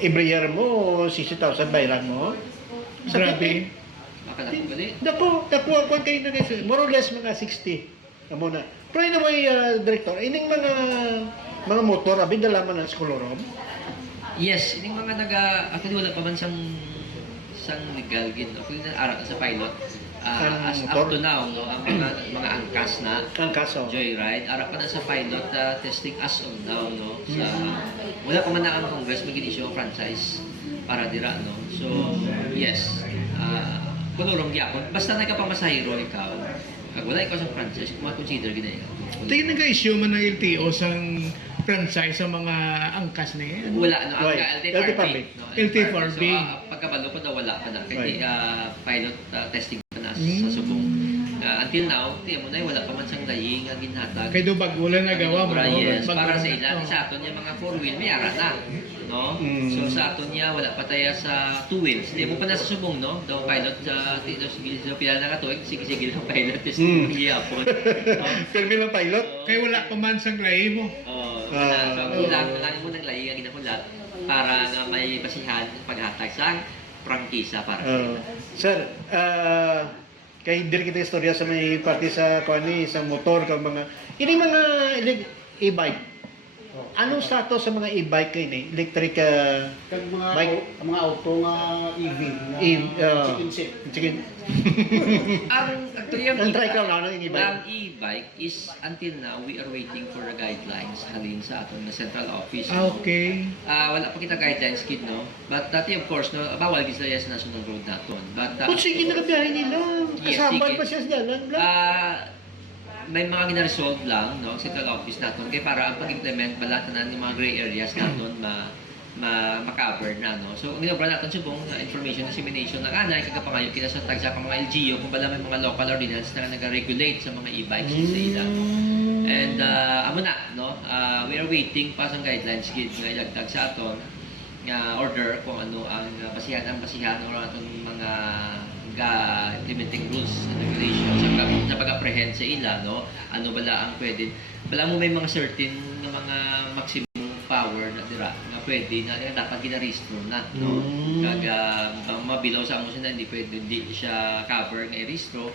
Every year mo, 60,000 bayaran mo. Grabe. Panakupli. Dako kayo na guys. More or less mga 60. Amo na. Pero anyway, Director, ining mga motor, abin dala man ang skolorom. Yes, ini mga actually wala pa man sang legal gid. Ako na aral sa pilot. As up to now, no, ang mga angkas na Ang kaso. joyride, ara pa na sa pilot testing as of now, no. Sa wala pa man na ang Congress mag-issue ng franchise para dira, no. So, yes. Kulurong gyapon. Basta nagkapamasahiro ikaw. Pag wala ikaw sa franchise, kuma-consider gid ikaw. Tingin nag-issue man ng LTO sang franchise sa mga angkas na yan. Wala, no? Ang Right. LT4B. No? LT4B. So, pagkabalo ko na wala pa na. Kasi Right. pilot testing pa na sa subong. until now, tiyan mo na wala pa man siyang layi nga ginhatag. Kay do bago lang nagawa mo. Yes, Bago para lang. sa ilan. Sa aton niya mga 4-wheel, may ara na. No? So sa aton niya, wala pa tayo sa 2 wheels. Hindi mo pa nasa subong, no? Daw pilot sa Tito Sigil sa pila na katuig. Sige lang pilot. Sige yapon. Pero bilang pilot, Kay wala pa man sang lahi mo. So ang kulang mo ng layi ang ginakulat para nga may basihan paghatag sa prangkisa para sa ila. sir, kay diri kita istorya sa may parte sa kuani sa motor kag mga ini mga e-bike. Anong status sa mga e-bike kay ni? Electric Kag mga Bike. mga auto nga EV nga chicken seat. chicken. Actually, Ang try ko na ano yung e-bike. ang e-bike is until now we are waiting for the guidelines halin sa aton na central office. Okay. Wala pa kita guidelines kid no. But dati of course no bawal gid sila sa national road naton. But Kung sige nagabiyahe nila, Yes, kasabay sige. pa siya sa dalan. may mga gina-resolve lang no central office naton kay para ang pag-implement bala tanan ng mga gray areas naton ma-cover na no. So ginobra naton subong information dissemination ng anay kagapangayo kita sa tagsa ka mga LGU kung bala may mga local ordinance na nag-regulate sa mga e-bikes sa ila. And amo na no. We are waiting pa sa guidelines gid nga ilagdag sa aton nga order kung ano ang basihan or atong mga implementing rules and regulations sa pag-apprehend sa ila no ano bala ang pwede bala mo may mga certain na mga maximum power na dira nga pwede na dapat ginarehistro na no kag ang mabilaw sa amo sila hindi pwede hindi siya cover nga i-rehistro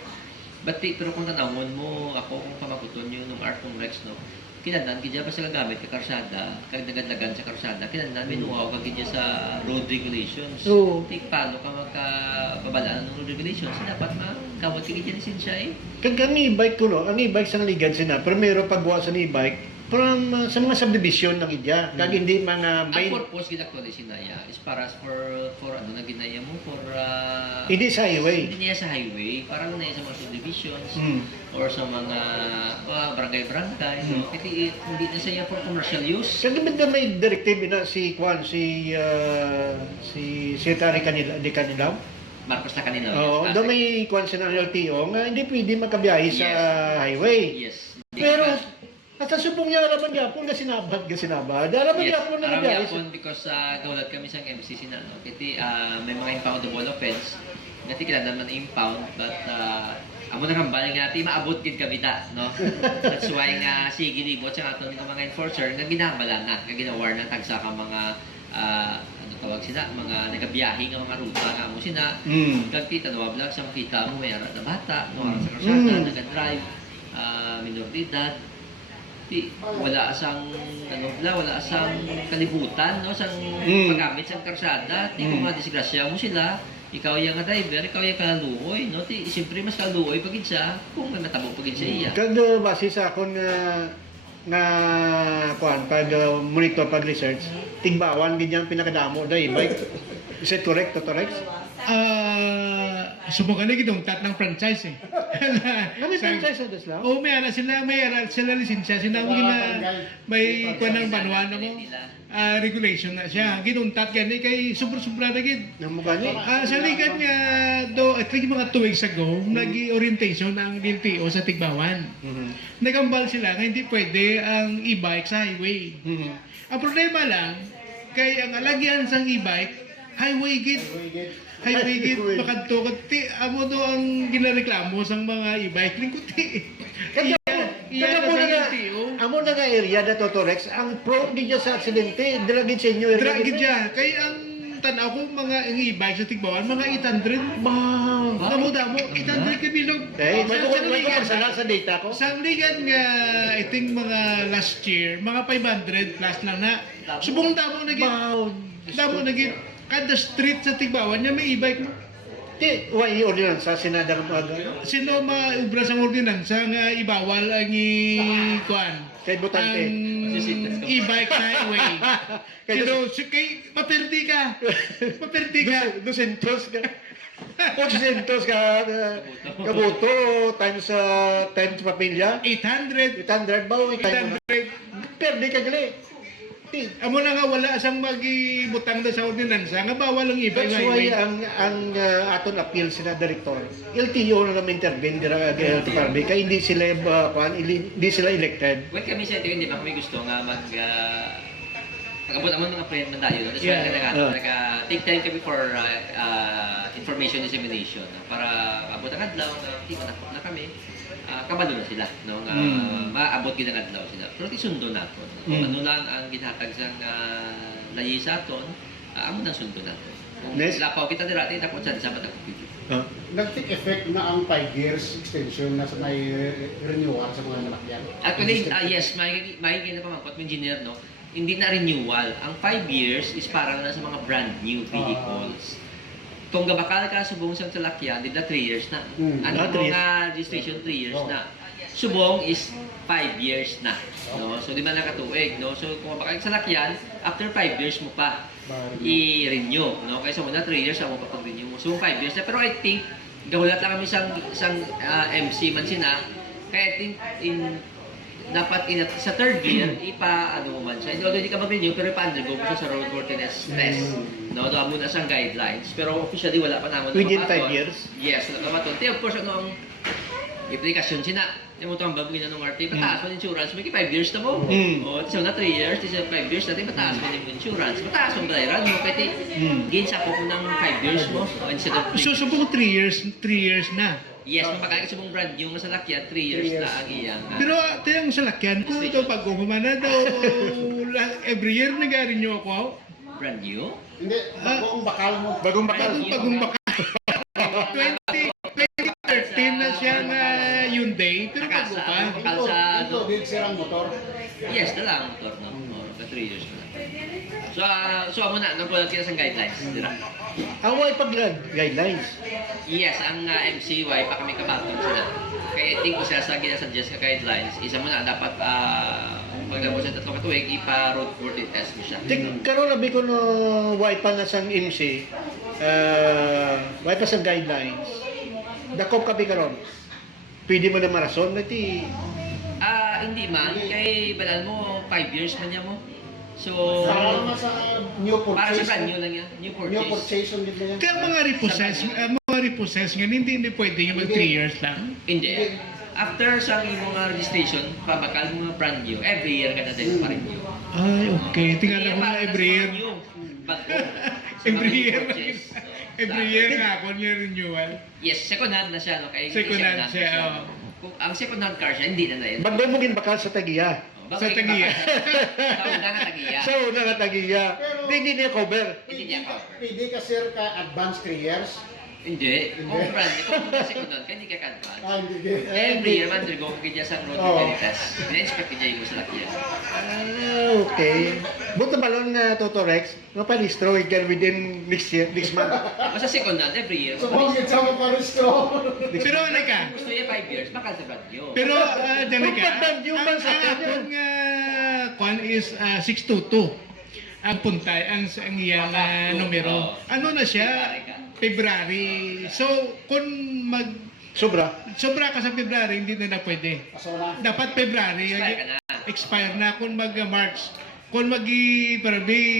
pero kung tanawon mo ako kung pamakuton yung nung Artong Rex no kinahanglan gid pa sa gagamit ka karsada kag nagadlagan sa karsada kinahanglan minuaw ka gid sa road regulations Oo. paano ka magkababalaan ng road regulations dapat magkawat ka gid lisensya Kag kami e-bike ko no, ang e-bike sang ligan sina, primero pagbuha sa e-bike from sa mga subdivision ng idya, kag hindi mga ang main, purpose gid actually sinaya is para for ano na ginaya mo for hindi sa highway. hindi niya sa highway parang na sa mga subdivisions Mm. or sa mga barangay no kasi hindi na siya for commercial use. Kag na may directive na si Kwan, si Secretary kanila. Marcos na kanila. Oo, Yes, do may Kwan sa LTO nga hindi pwede makabiyahe sa highway. Yes. Pero at sa subong niya alaman gyapon nga sinabad. Alaman gyapon na nabiyahe. Aram because gawlat kami sa MCC na no. Kiti may mga impoundable offense. Ngati kailangan man impound but amo na kambal nga ti maabot gid kami da no. That's why nga sige libot sa aton mga enforcer nga ginabala na nga ginawar na tagsa ka mga ano tawag sila mga nagabiyahe nga mga ruta nga mo sina kag kita no vlog sa makita mo may ara na bata no ara sa karsada naga-drive minor de edad wala asang kalibutan no sang paggamit sa karsada ti kung mga disgrasya mo sila ikaw yung nga driver ikaw yung kaluoy no ti siyempre mas kaluoy pagid siya kung may matabo pagid siya iya Kag base sa akon nga Kwan pag monitor pag research, tigbawan gid yang pinakadamo da e-bike. Is it correct, Dr. Rex? Subukan na gitong tat ng franchise eh. May franchise sa Dasla? Oh, may ara sila lisensya sila mo gina may kuan ng banwa na mo regulation na siya. Ginuntat gani kay sobra na gid. Namo gani? Sa ligan nga do at least mga 2 weeks ago, nag-orientation ang LTO sa Tigbawan. Nagambal sila nga hindi pwede ang e-bike sa highway. Ang problema lang kay ang alagyan sang e-bike highway gid makadto ti amo do ang ginareklamo sang mga e-bike lingkuti. Kaya mo na amo na nga area da Dr. Rex, ang prone din sa aksidente, dragid sa inyo area. Dragid siya kay ang tanaw ko mga e-bike sa Tigbawan mga 800 damo 800 ka bilog. Sa data ko. Sa ligan nga I think mga last year mga 500 plus lang na subong damo na gid kada street sa Tigbawan niya may e-bike mo. Ti, why ordinance sa Senado ng Sino maubra sa ordinansa nga ibawal ang kuan Kay botante. ang e-bike sa highway. Kay maperdi ka. 200 ka. 800 ka kabuto times 10 sa pamilya. 800 800 ba o 800? Perde ka gali. amo na nga wala asang magibutang na sa ordinansa nga bawal ang iba That's why ang aton appeal sila director. LTO na naman intervene dira LTO kay hindi sila hindi sila elected. When kami sa ito, hindi pa kami gusto nga pag-abot naman mga friend mandayo. That's Yeah. why take time kami for information dissemination para abot ang adlaw na na kami. Kabalo na sila, no? Nga maabot gid ang adlaw sila. Pero isundo naton. Ano lang ang ginhatag sa layi sa aton, amo nang sundo naton. Kung Yes. lapaw kita dira, dapat sa sabat ako pili. Nag-take effect na ang 5 years extension na sa may renewal sa mga lalakyan. Actually, yes, may ginapamangkot ng engineer, no? Hindi na renewal. Ang 5 years is parang na sa mga brand new vehicles. Kung gabakal ka sa buong sa salakyan, di na 3 years na. Ano three mga registration 3 years na. Subong is 5 years na. No? So di man nakatuig, no? So kung gabakal ka sa salakyan, after 5 years mo pa i-renew, no? Kaysa muna 3 years ako pa pag-renew mo. So 5 years na. Pero I think gahulat lang kami isang MC man sina. Kaya I think dapat sa third year, ano mo man siya. Although hindi ka mag-renew, pero ipa-undergo mo siya sa roadworthiness test. No, doon muna siyang guidelines. Pero officially, wala pa naman. Within 5 years? Yes, wala pa maton. Of course, ano ang implikasyon sina? Yung mo ito ang babuin na ng RT, pataas mo ng insurance, may 5 years na mo. O, so na 3 years, kasi 5 years natin, pataas mo ng insurance. Pataas mo bayaran mo, kasi gain sa po ng 5 years mo. Instead of 3 So subong 3 years na. Yes, mapakain sa mong brand new masalakyan, 3 years na ang iyang. Pero tayong salakyan, kung ito pag humana daw, every year nag-renew ako. Brand new? Hindi, bagong bakal mo. Bagong bakal. Bagong baka. 2013 na siya na Hyundai, pero bago pa. Bakal sa Ito, din sirang motor. Yes, na lang motor, no? Ka 3 years na. So amo na, nagpulat kita sa guidelines, dira. Ang way pag guidelines. Yes, ang MCY pa kami kabaton sila. Kaya I think ko sila sa ginasuggest ka guidelines, isa mo na dapat pagdabos sa tatlong katuig, ipa-road worthy test mo siya. Karon labi ko no way pa nga sang MC. Way pa sang guidelines. Dakop kabi karon. Pwede mo na marason nati. Hindi man, kay balan mo 5 years man niya mo. So, Para naman sa new para sa purchase. brand new lang yan, new New purchase. purchase yung din na yan. Kaya mga repossess nga, hindi pwede nga mag 3 years lang. Hindi. After sa mga registration, pabakal mo mga brand new, every year ka na din pa-renew. Ay, okay. Tingnan ko nga every year. Every year. Every year nga ako niya renewal. Yes, second hand na siya. No? Kaya Second hand siya, oo. Kung ang second hand car siya, hindi na na yun. Bagay mo gin bakal sa tagiya. Sa Tagiya. Sa una nga tagiya. Sa una nga tagiya. Hindi niya cover. Hindi niya cover. Pwede ka sir ka advance 3 years. Hindi. Kung brand, kung second hand, kaya hindi ka ka-advance. Hindi. Every year, man, undergo ka kanya sa road Oo. repair test. Ina-inspect kanya yung sa lakyan. Okay. Buto balon nga Toto Rex, mapalistro again within next month. Basta second hand, every year. So, bakit sa mga paristo? Pero ano ka? Gusto niya 5 years, bakal sa brand new. Pero, Danica, Bakit yung ang bansa niya? akong kwan is 622. Ang puntay, ang iyang numero. Ano na siya? February. So, kung Sobra. sobra ka sa February, hindi na pwede. Kaso na. Dapat February. Expire ka na. Expire na. Kung March. Kung mag-i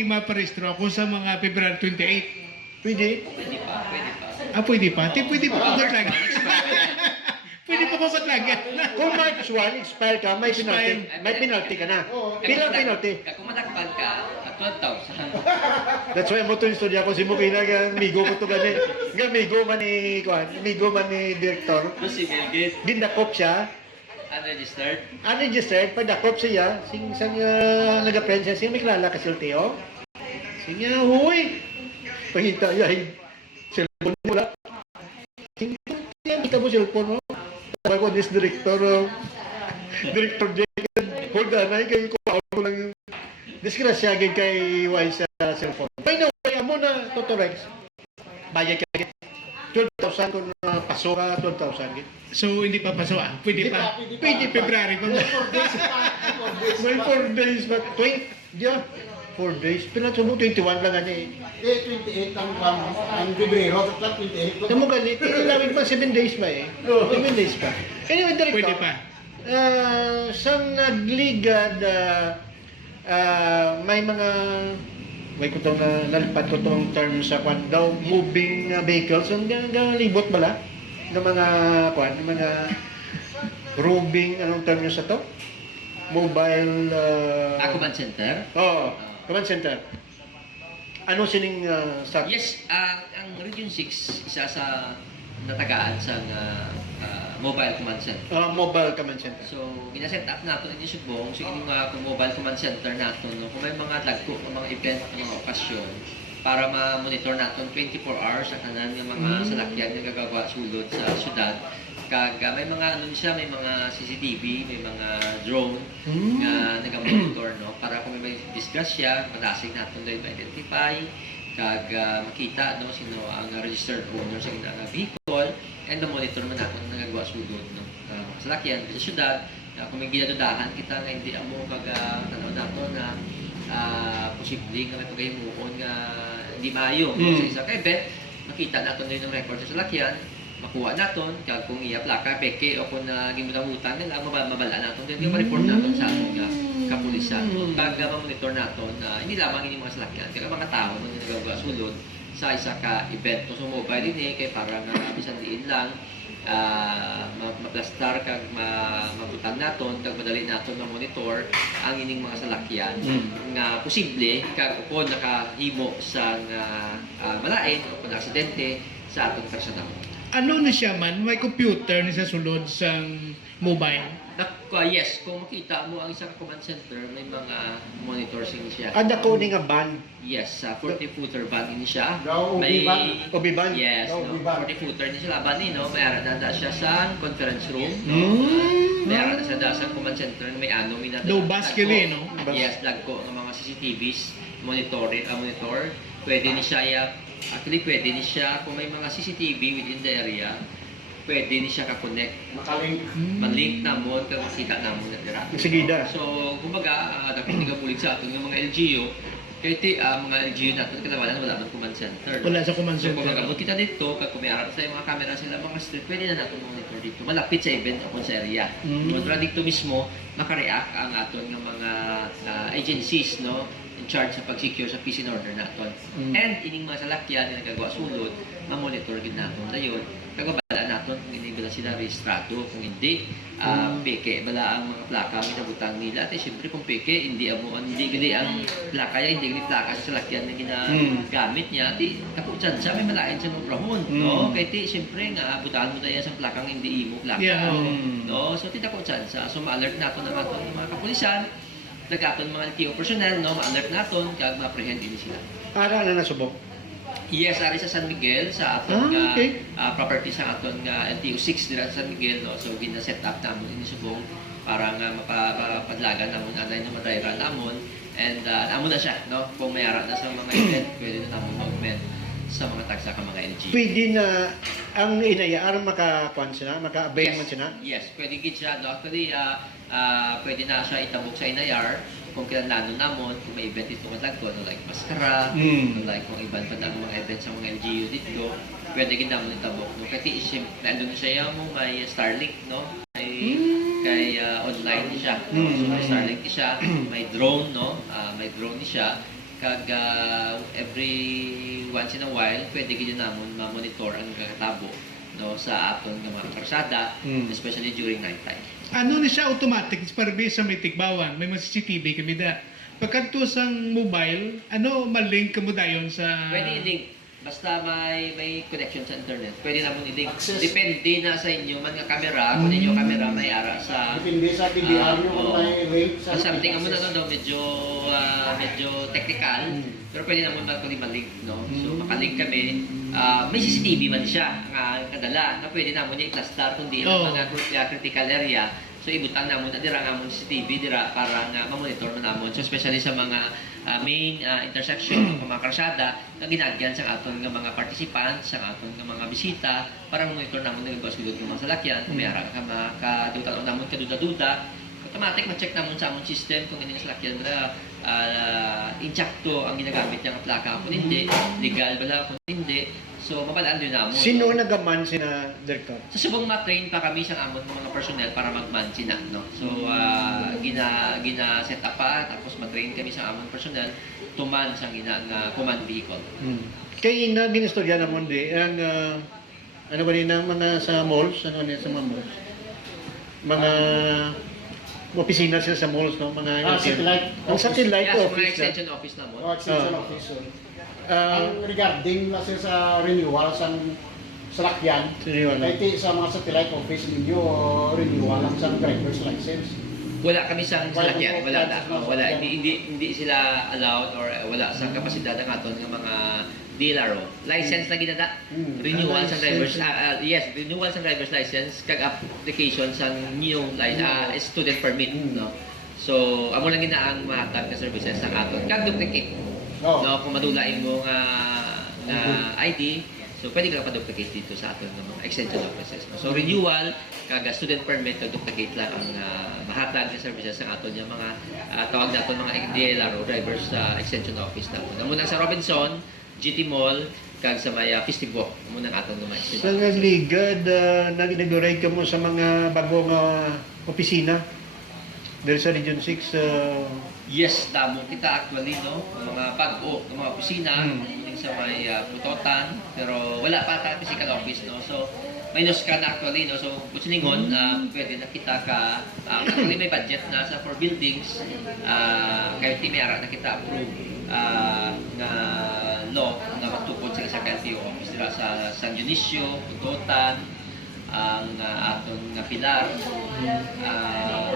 maparehistro ako sa mga February 28. Pwede. Pwede pa, pwede pa. Pwede pa. Pwede pa ko matlaga. Pwede pa ko matlaga. Kung March 1, expire ka, may penalty. May penalty ka na. Pilang penalty? Kung madagpag ka, at 12,000. That's why mo to istorya ko si Mukina nga migo ko to gani. Nga migo man ni migo man ni director. Tapos si Bill Gates, Gindakop siya. unregistered. Unregistered, pagdakop siya, sing sang nag-friend siya, may kilala ka silteo. Sing niya, huy! Pahita niya, cellphone mo wala. Sing kita mo cellphone mo. Sabi ko, this director, director Jacob, hold on, ay kayo ko lang. Disgrasya agad kay Y sa cellphone. By the way, amo na, Toto Rex, bayad ka 12,000 kung paso ka, 12,000. So, hindi pa paso ah. Pwede pa. Pwede February pa. May 4 days pa. May 4 days ba? 20? Yeah, 4 days. Pinatsubo, 21 lang ano eh. 28 ang Pebrero, 28. Tamo ganit, ilawin pa 7 days pa eh. 7 days pa. Anyway, director. Pwede pa. Sang nagligad may mga may ko to na nalipad ko tong term sa kwan daw moving vehicles ang libot bala ng mga kwan ng mga roving anong term nyo sa to mobile Command Center. command center ano sining sa Yes, ang Region 6, isa sa natagaan sa Mobile Command Center. mobile command center So, ginaset up nato ini subong so ini mga mobile command center nato no kung may mga dagko ng mga event mga okasyon para ma-monitor naton 24 hours sa kanan ng mga salakyan nga gagawa sulod sa syudad kag may mga ano siya may mga CCTV may mga drone nga naga-monitor no para kung may disgrasya madasig naton dahil ma-identify kag makita no sino ang registered owner sa inang vehicle and monitor man natin ang nagagawa sulod no salakyan sa syudad kung may ginadudahan kita nga hindi amo kag tanaw nato na posible nga may pagahimuon nga hindi maayo no? Sa isa ka event makita naton din ang record sa salakyan makuha naton kag kung iya plaka peke o kung gimutan nila mabala naton din yung report naton sa atong kapulisan kag ma-monitor naton hindi lamang ini mga salakyan kag mga tao nga nagagawa sulod sa isa ka event so mobile din kay para nga bisan diin lang maplastar kag mabutan naton kag madali naton ma-monitor ang ining mga salakyan nga posible kag kung nakahimo sa malain o kung aksidente sa atong personal. Ano na siya man, may computer ni sa sulod sa mobile. Yes, kung makita mo ang isang command center, may mga monitors ini siya. ada ko ni nga ban Yes, 40-footer van ini siya. Daw, May ubiban. Ubiban? Yes, Daw, no, ubiban. 40-footer ni siya laban ni no. May ara na siya sa conference room, no. May ara na siya sa command center na may ano minata. Daw baskeli, no? Yes, dagko ng mga CCTVs monitor. Pwede ni siya actually pwede ni siya kung may mga CCTV within the area. Pwede ni siya ka-connect. Makalink. Man-link na mo, kaya makita na mo na dira. Sigida. So, kumbaga, dapat hindi ka bulig sa atin ng mga LGU. Kaya mga LGU natin, kalawanan wala ng command center. Wala sa command So, center. kumbaga, kung kita dito, kag kumiarap sa mga camera sila, mga street, pwede na natin monitor dito. Malapit sa event o sa area. Kontra dito mismo, makareact ang aton ng mga agencies, no? In charge sa pag-secure sa peace and order naton. And ining mga salakyan na nagagawa sulod, ma-monitor gid naton dayon. Kagabala naton kung hindi bala sila rehistrado, kung hindi peke bala ang mga plaka nga nabutang nila. At syempre kung peke hindi gidi ang plaka niya, hindi gidi plaka sa salakyan na ginagamit niya, di ako siya may malain sa mga prahon, no? Kay ti syempre nga butahan mo tayo sa plakang hindi imo plaka. Yeah, No, so ti ako siya. So ma-alert naton naman ang mga kapulisan nagaton mga LTO personnel, no, ma-alert naton kag ma-apprehend din sila. ara na nasubok Yes, ari sa San Miguel sa aton okay. property sa aton LTO 6 dira sa San Miguel, no. So gina-set up namon ini subong para nga mapapadlagan namon anay na madayra namon and amo na siya, no. Kung may ara na sa mga event, pwede na namon mag-augment sa mga tagsa ka mga LG. pwede na ang inayaan makakuan sila maka-avail man sila Yes, pwede gid siya. No? Actually, pwede na siya itabok sa inayar kung kailangan namon kung may event dito matagto no, like maskara like kung iban pa na mga event sa mga LGU dito pwede gid namon itabok no kasi nandun siya mo may Starlink no kay online siya no? So may Starlink siya may drone no may drone siya kag every once in a while pwede gid namon ma-monitor ang katabo no sa aton nga mga karsada especially during night time. Ano ni siya automatic para sa may tikbawan, may mga CCTV kami da. Pagkanto sang mobile, ano malink ka mo dayon sa Pwede i-link. Basta may connection sa internet. Pwede naman i-link. Access. Depende na sa inyo man nga camera. Kung inyo camera may ara sa Depende sa TBR nyo kung oo. may link sa something mo na access. daw medyo technical. Pero pwede naman malink, no? So makalink kami. May CCTV man siya nga kadala na pwede namon i-cluster kundi ang mga critical area. So ibutang namon na dira nga mo CCTV dira para nga ma-monitor mo namon. So especially sa mga main intersection ng mga karsada na ginagyan sa aton nga mga participants, sa aton nga mga bisita para monitor namon nga sulod ng mga salakyan. Kung may ara ka makadutan namon kaduda-duda automatic ma-check namon sa among system kung ano yung salakyan bala insakto ang ginagamit niyang plaka kung hindi, legal bala kung hindi. So mabalaan din namon. Sino nagaman sina Director? So subong ma-train pa kami sa amon ng mga personnel para mag-man sina, no. So gina set up pa tapos ma-train kami sa amon personnel tuman sa nga command vehicle. Kaya na ginistorya namon di ang ano ba rin ang mga sa malls, ano niya sa mga malls? Mga opisina sila sa malls, no? Mga Satellite ang satellite Yeah, so mga office. extension office namon. extension office. Ang regarding kasi sa renewal sa salakyan, kahit sa mga satellite office ninyo, renewal ang sa driver's license. Wala kami sa salakyan, wala na. Wala. Wala, hindi sila allowed or wala sa kapasidad ng aton ng mga dealer. License na ginada. Renewal sa driver's yes, renewal sa driver's license kag application sa new student permit, no. So, amo lang ginaang mahatag na services sa aton. Kag duplicate. Oh. No, kung madulain mo nga ID, so pwede ka pa-duplicate dito sa aton ng mga extension offices. No? So renewal, kaga student permit, duplicate lang ang mahatag na services sa aton yung mga tawag natin mga DLR o drivers extension office natin. Muna sa Robinson, GT Mall, kag sa may Festive Walk, muna ang aton ng mga extension. Sa nagligad, nag-inaugurate ka mo sa mga bagong opisina dahil sa Region 6. Yes, damo kita actually, no? Mga bago, mga opisina, yung sa may Putotan, pero wala pa tayo physical office, no? So, minus ka na actually, no? So, kusiningon, pwede na kita ka, actually may budget na sa for buildings, kahit may ara na kita approve na law na matukod sila sa LTO office nila sa San Dionisio, Putotan, ang atong pilar,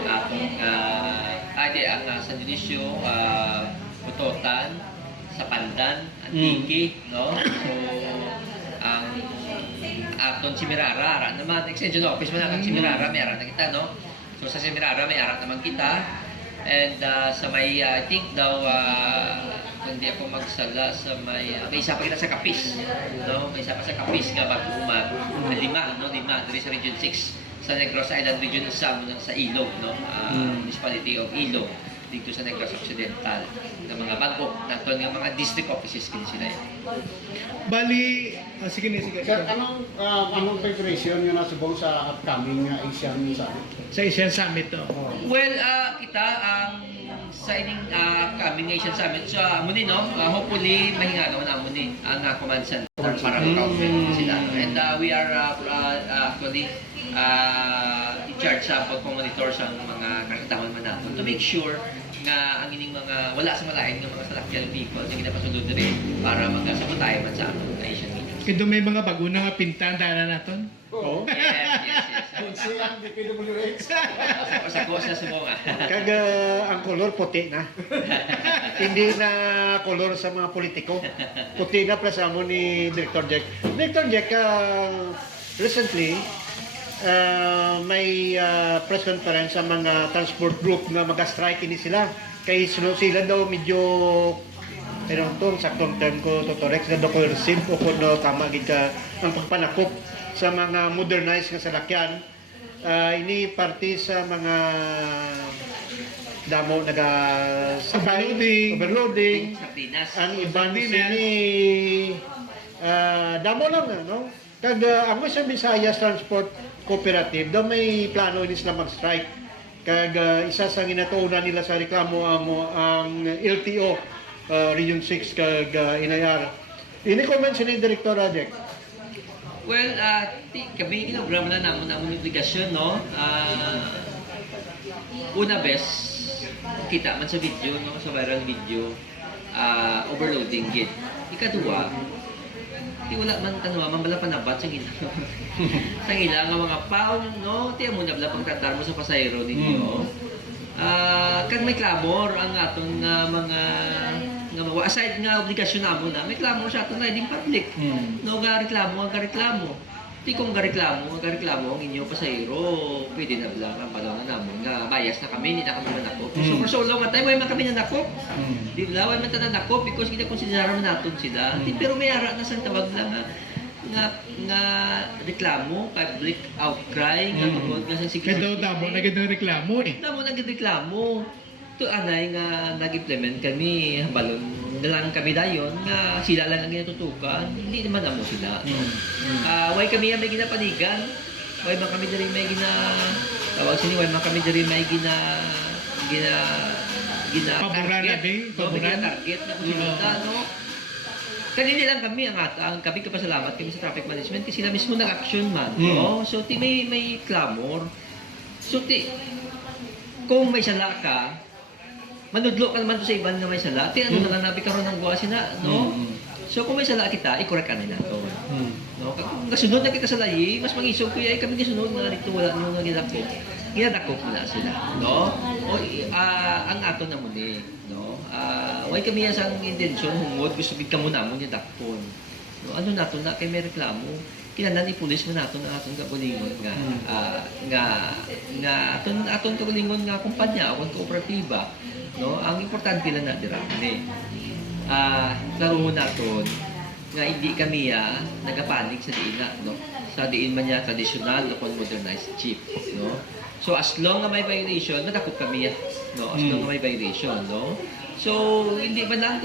atong ang San Dionisio, Putotan, sa Pandan, Antique, no? So, ang aton Simirara, ara naman, extension office mo na kang Simirara, may ara na kita, no? So, sa Simirara, may ara naman kita. And sa may, I think daw, kung di ako magsala sa may isa pa kita sa Kapis, no? May isa pa sa Kapis nga mag-umag, lima, dari sa Region 6 sa Negros Island Region sa Ilog, no? Municipality of Ilog dito sa Negros Occidental ng mga bago naton nga mga district offices kini sila yan. Bali, sige. Sir, anong preparation nyo na subong sa upcoming Asian Summit? Sa Asian Summit to. Well, kita ang sa ining coming Asian Summit so muni, no? Hopefully mahingagaw na muni ang command center para ma-cover sila. And we are actually in charge sa pag-monitor sa mga kakitahon man natin to make sure nga ang ining mga wala sa malain ng mga salakyan vehicles yung ginapasunod rin para magkasabotay man sa ating Asian media. Kaya may mga bago na nga pintan dala naton. Oo. Yes. Siyang DPWH. Sa kuwas na sumo nga. Kag ang kolor puti na. Hindi na kolor sa mga politiko. Puti na plus amo ni Director Jack. Director Jack, recently, may press conference sa mga transport group na mag-strike ini sila. Kay sila daw medyo tong saktong term ko Totorex na coercive o kung tama gid ka ang pagpanakop sa mga modernized nga salakyan. Ini parte sa mga damo overloading. Sardinas. Ang iban sini damo lang, no? Kag ang sa Visayas Transport Cooperative daw may plano ni sila mag-strike. Kag isa sa ginatuunan nila sa reklamo ang LTO Region 6 kag NIR. Ini-comment si Director Radek. Well, kami ginograma na naman ang obligasyon, no? Una bes, kita man sa video, no? Sa viral video, overloading git. Ikaduwa, di wala man tanwa, mambala panabat sa ilang. Sa ilang nga mga pound, no? Tiyan mo na bala pang tratar mo sa pasayro ninyo. Kag may clamor ang aton mga aside nga obligasyon namo na may clamor sa aton riding public. No nga reklamo Di kung gareklamo ang inyo pasayro, pwede na lang ang palaw na namo nga bias na kami, hindi na kami nanakop. So for so long nga tayo, may man kami nanakop. Di ba, may man tayo nanakop because kita konsidera man natin sila. Pero may ara na sa tawag lang nga reklamo, public outcry, nga tungkol nga sa Kaya daw damo na gandang reklamo eh. Damo nagreklamo. To anay nga nag-implement kami balon na lang kami dayon nga sila lang ang ginatutukan, hindi naman amo sila. Why kami may ginapanigan? Why man kami diri may tawag sini why man kami diri may gina Paboran na din, paboran. target na kusinta, no? Kanini lang kami ang kami kapasalamat kami sa traffic management kasi sila mismo nag-action man, no? So may clamor. So kung may sala ka, manudlo ka naman to sa iban nga may sala. Ano na lang nabi karon ng buwas na, no? So kung may sala kita, i-correct ka nila to. No? Kung kasunod na kita sa layi, mas mangisog ko ay kami kasunod na dito wala nyo nga ginakop. Ginadakop na sila, no? O ang ato na muli, no? Why kami ang intensyon hungod gusto gid kamo namon ni dakpon. No? Ano nato na kay may reklamo? Kinahanglan ipulis man naton ang aton kabulingon nga aton kabulingon nga kumpanya o kooperatiba, no? Ang importante lang na dira ni karon naton nga hindi kami nagapanig sa diin na, no? Sa diin man niya traditional o modernized chip, no? So as long na may violation, nadakop kami, no? As long na may violation, no? So hindi man lang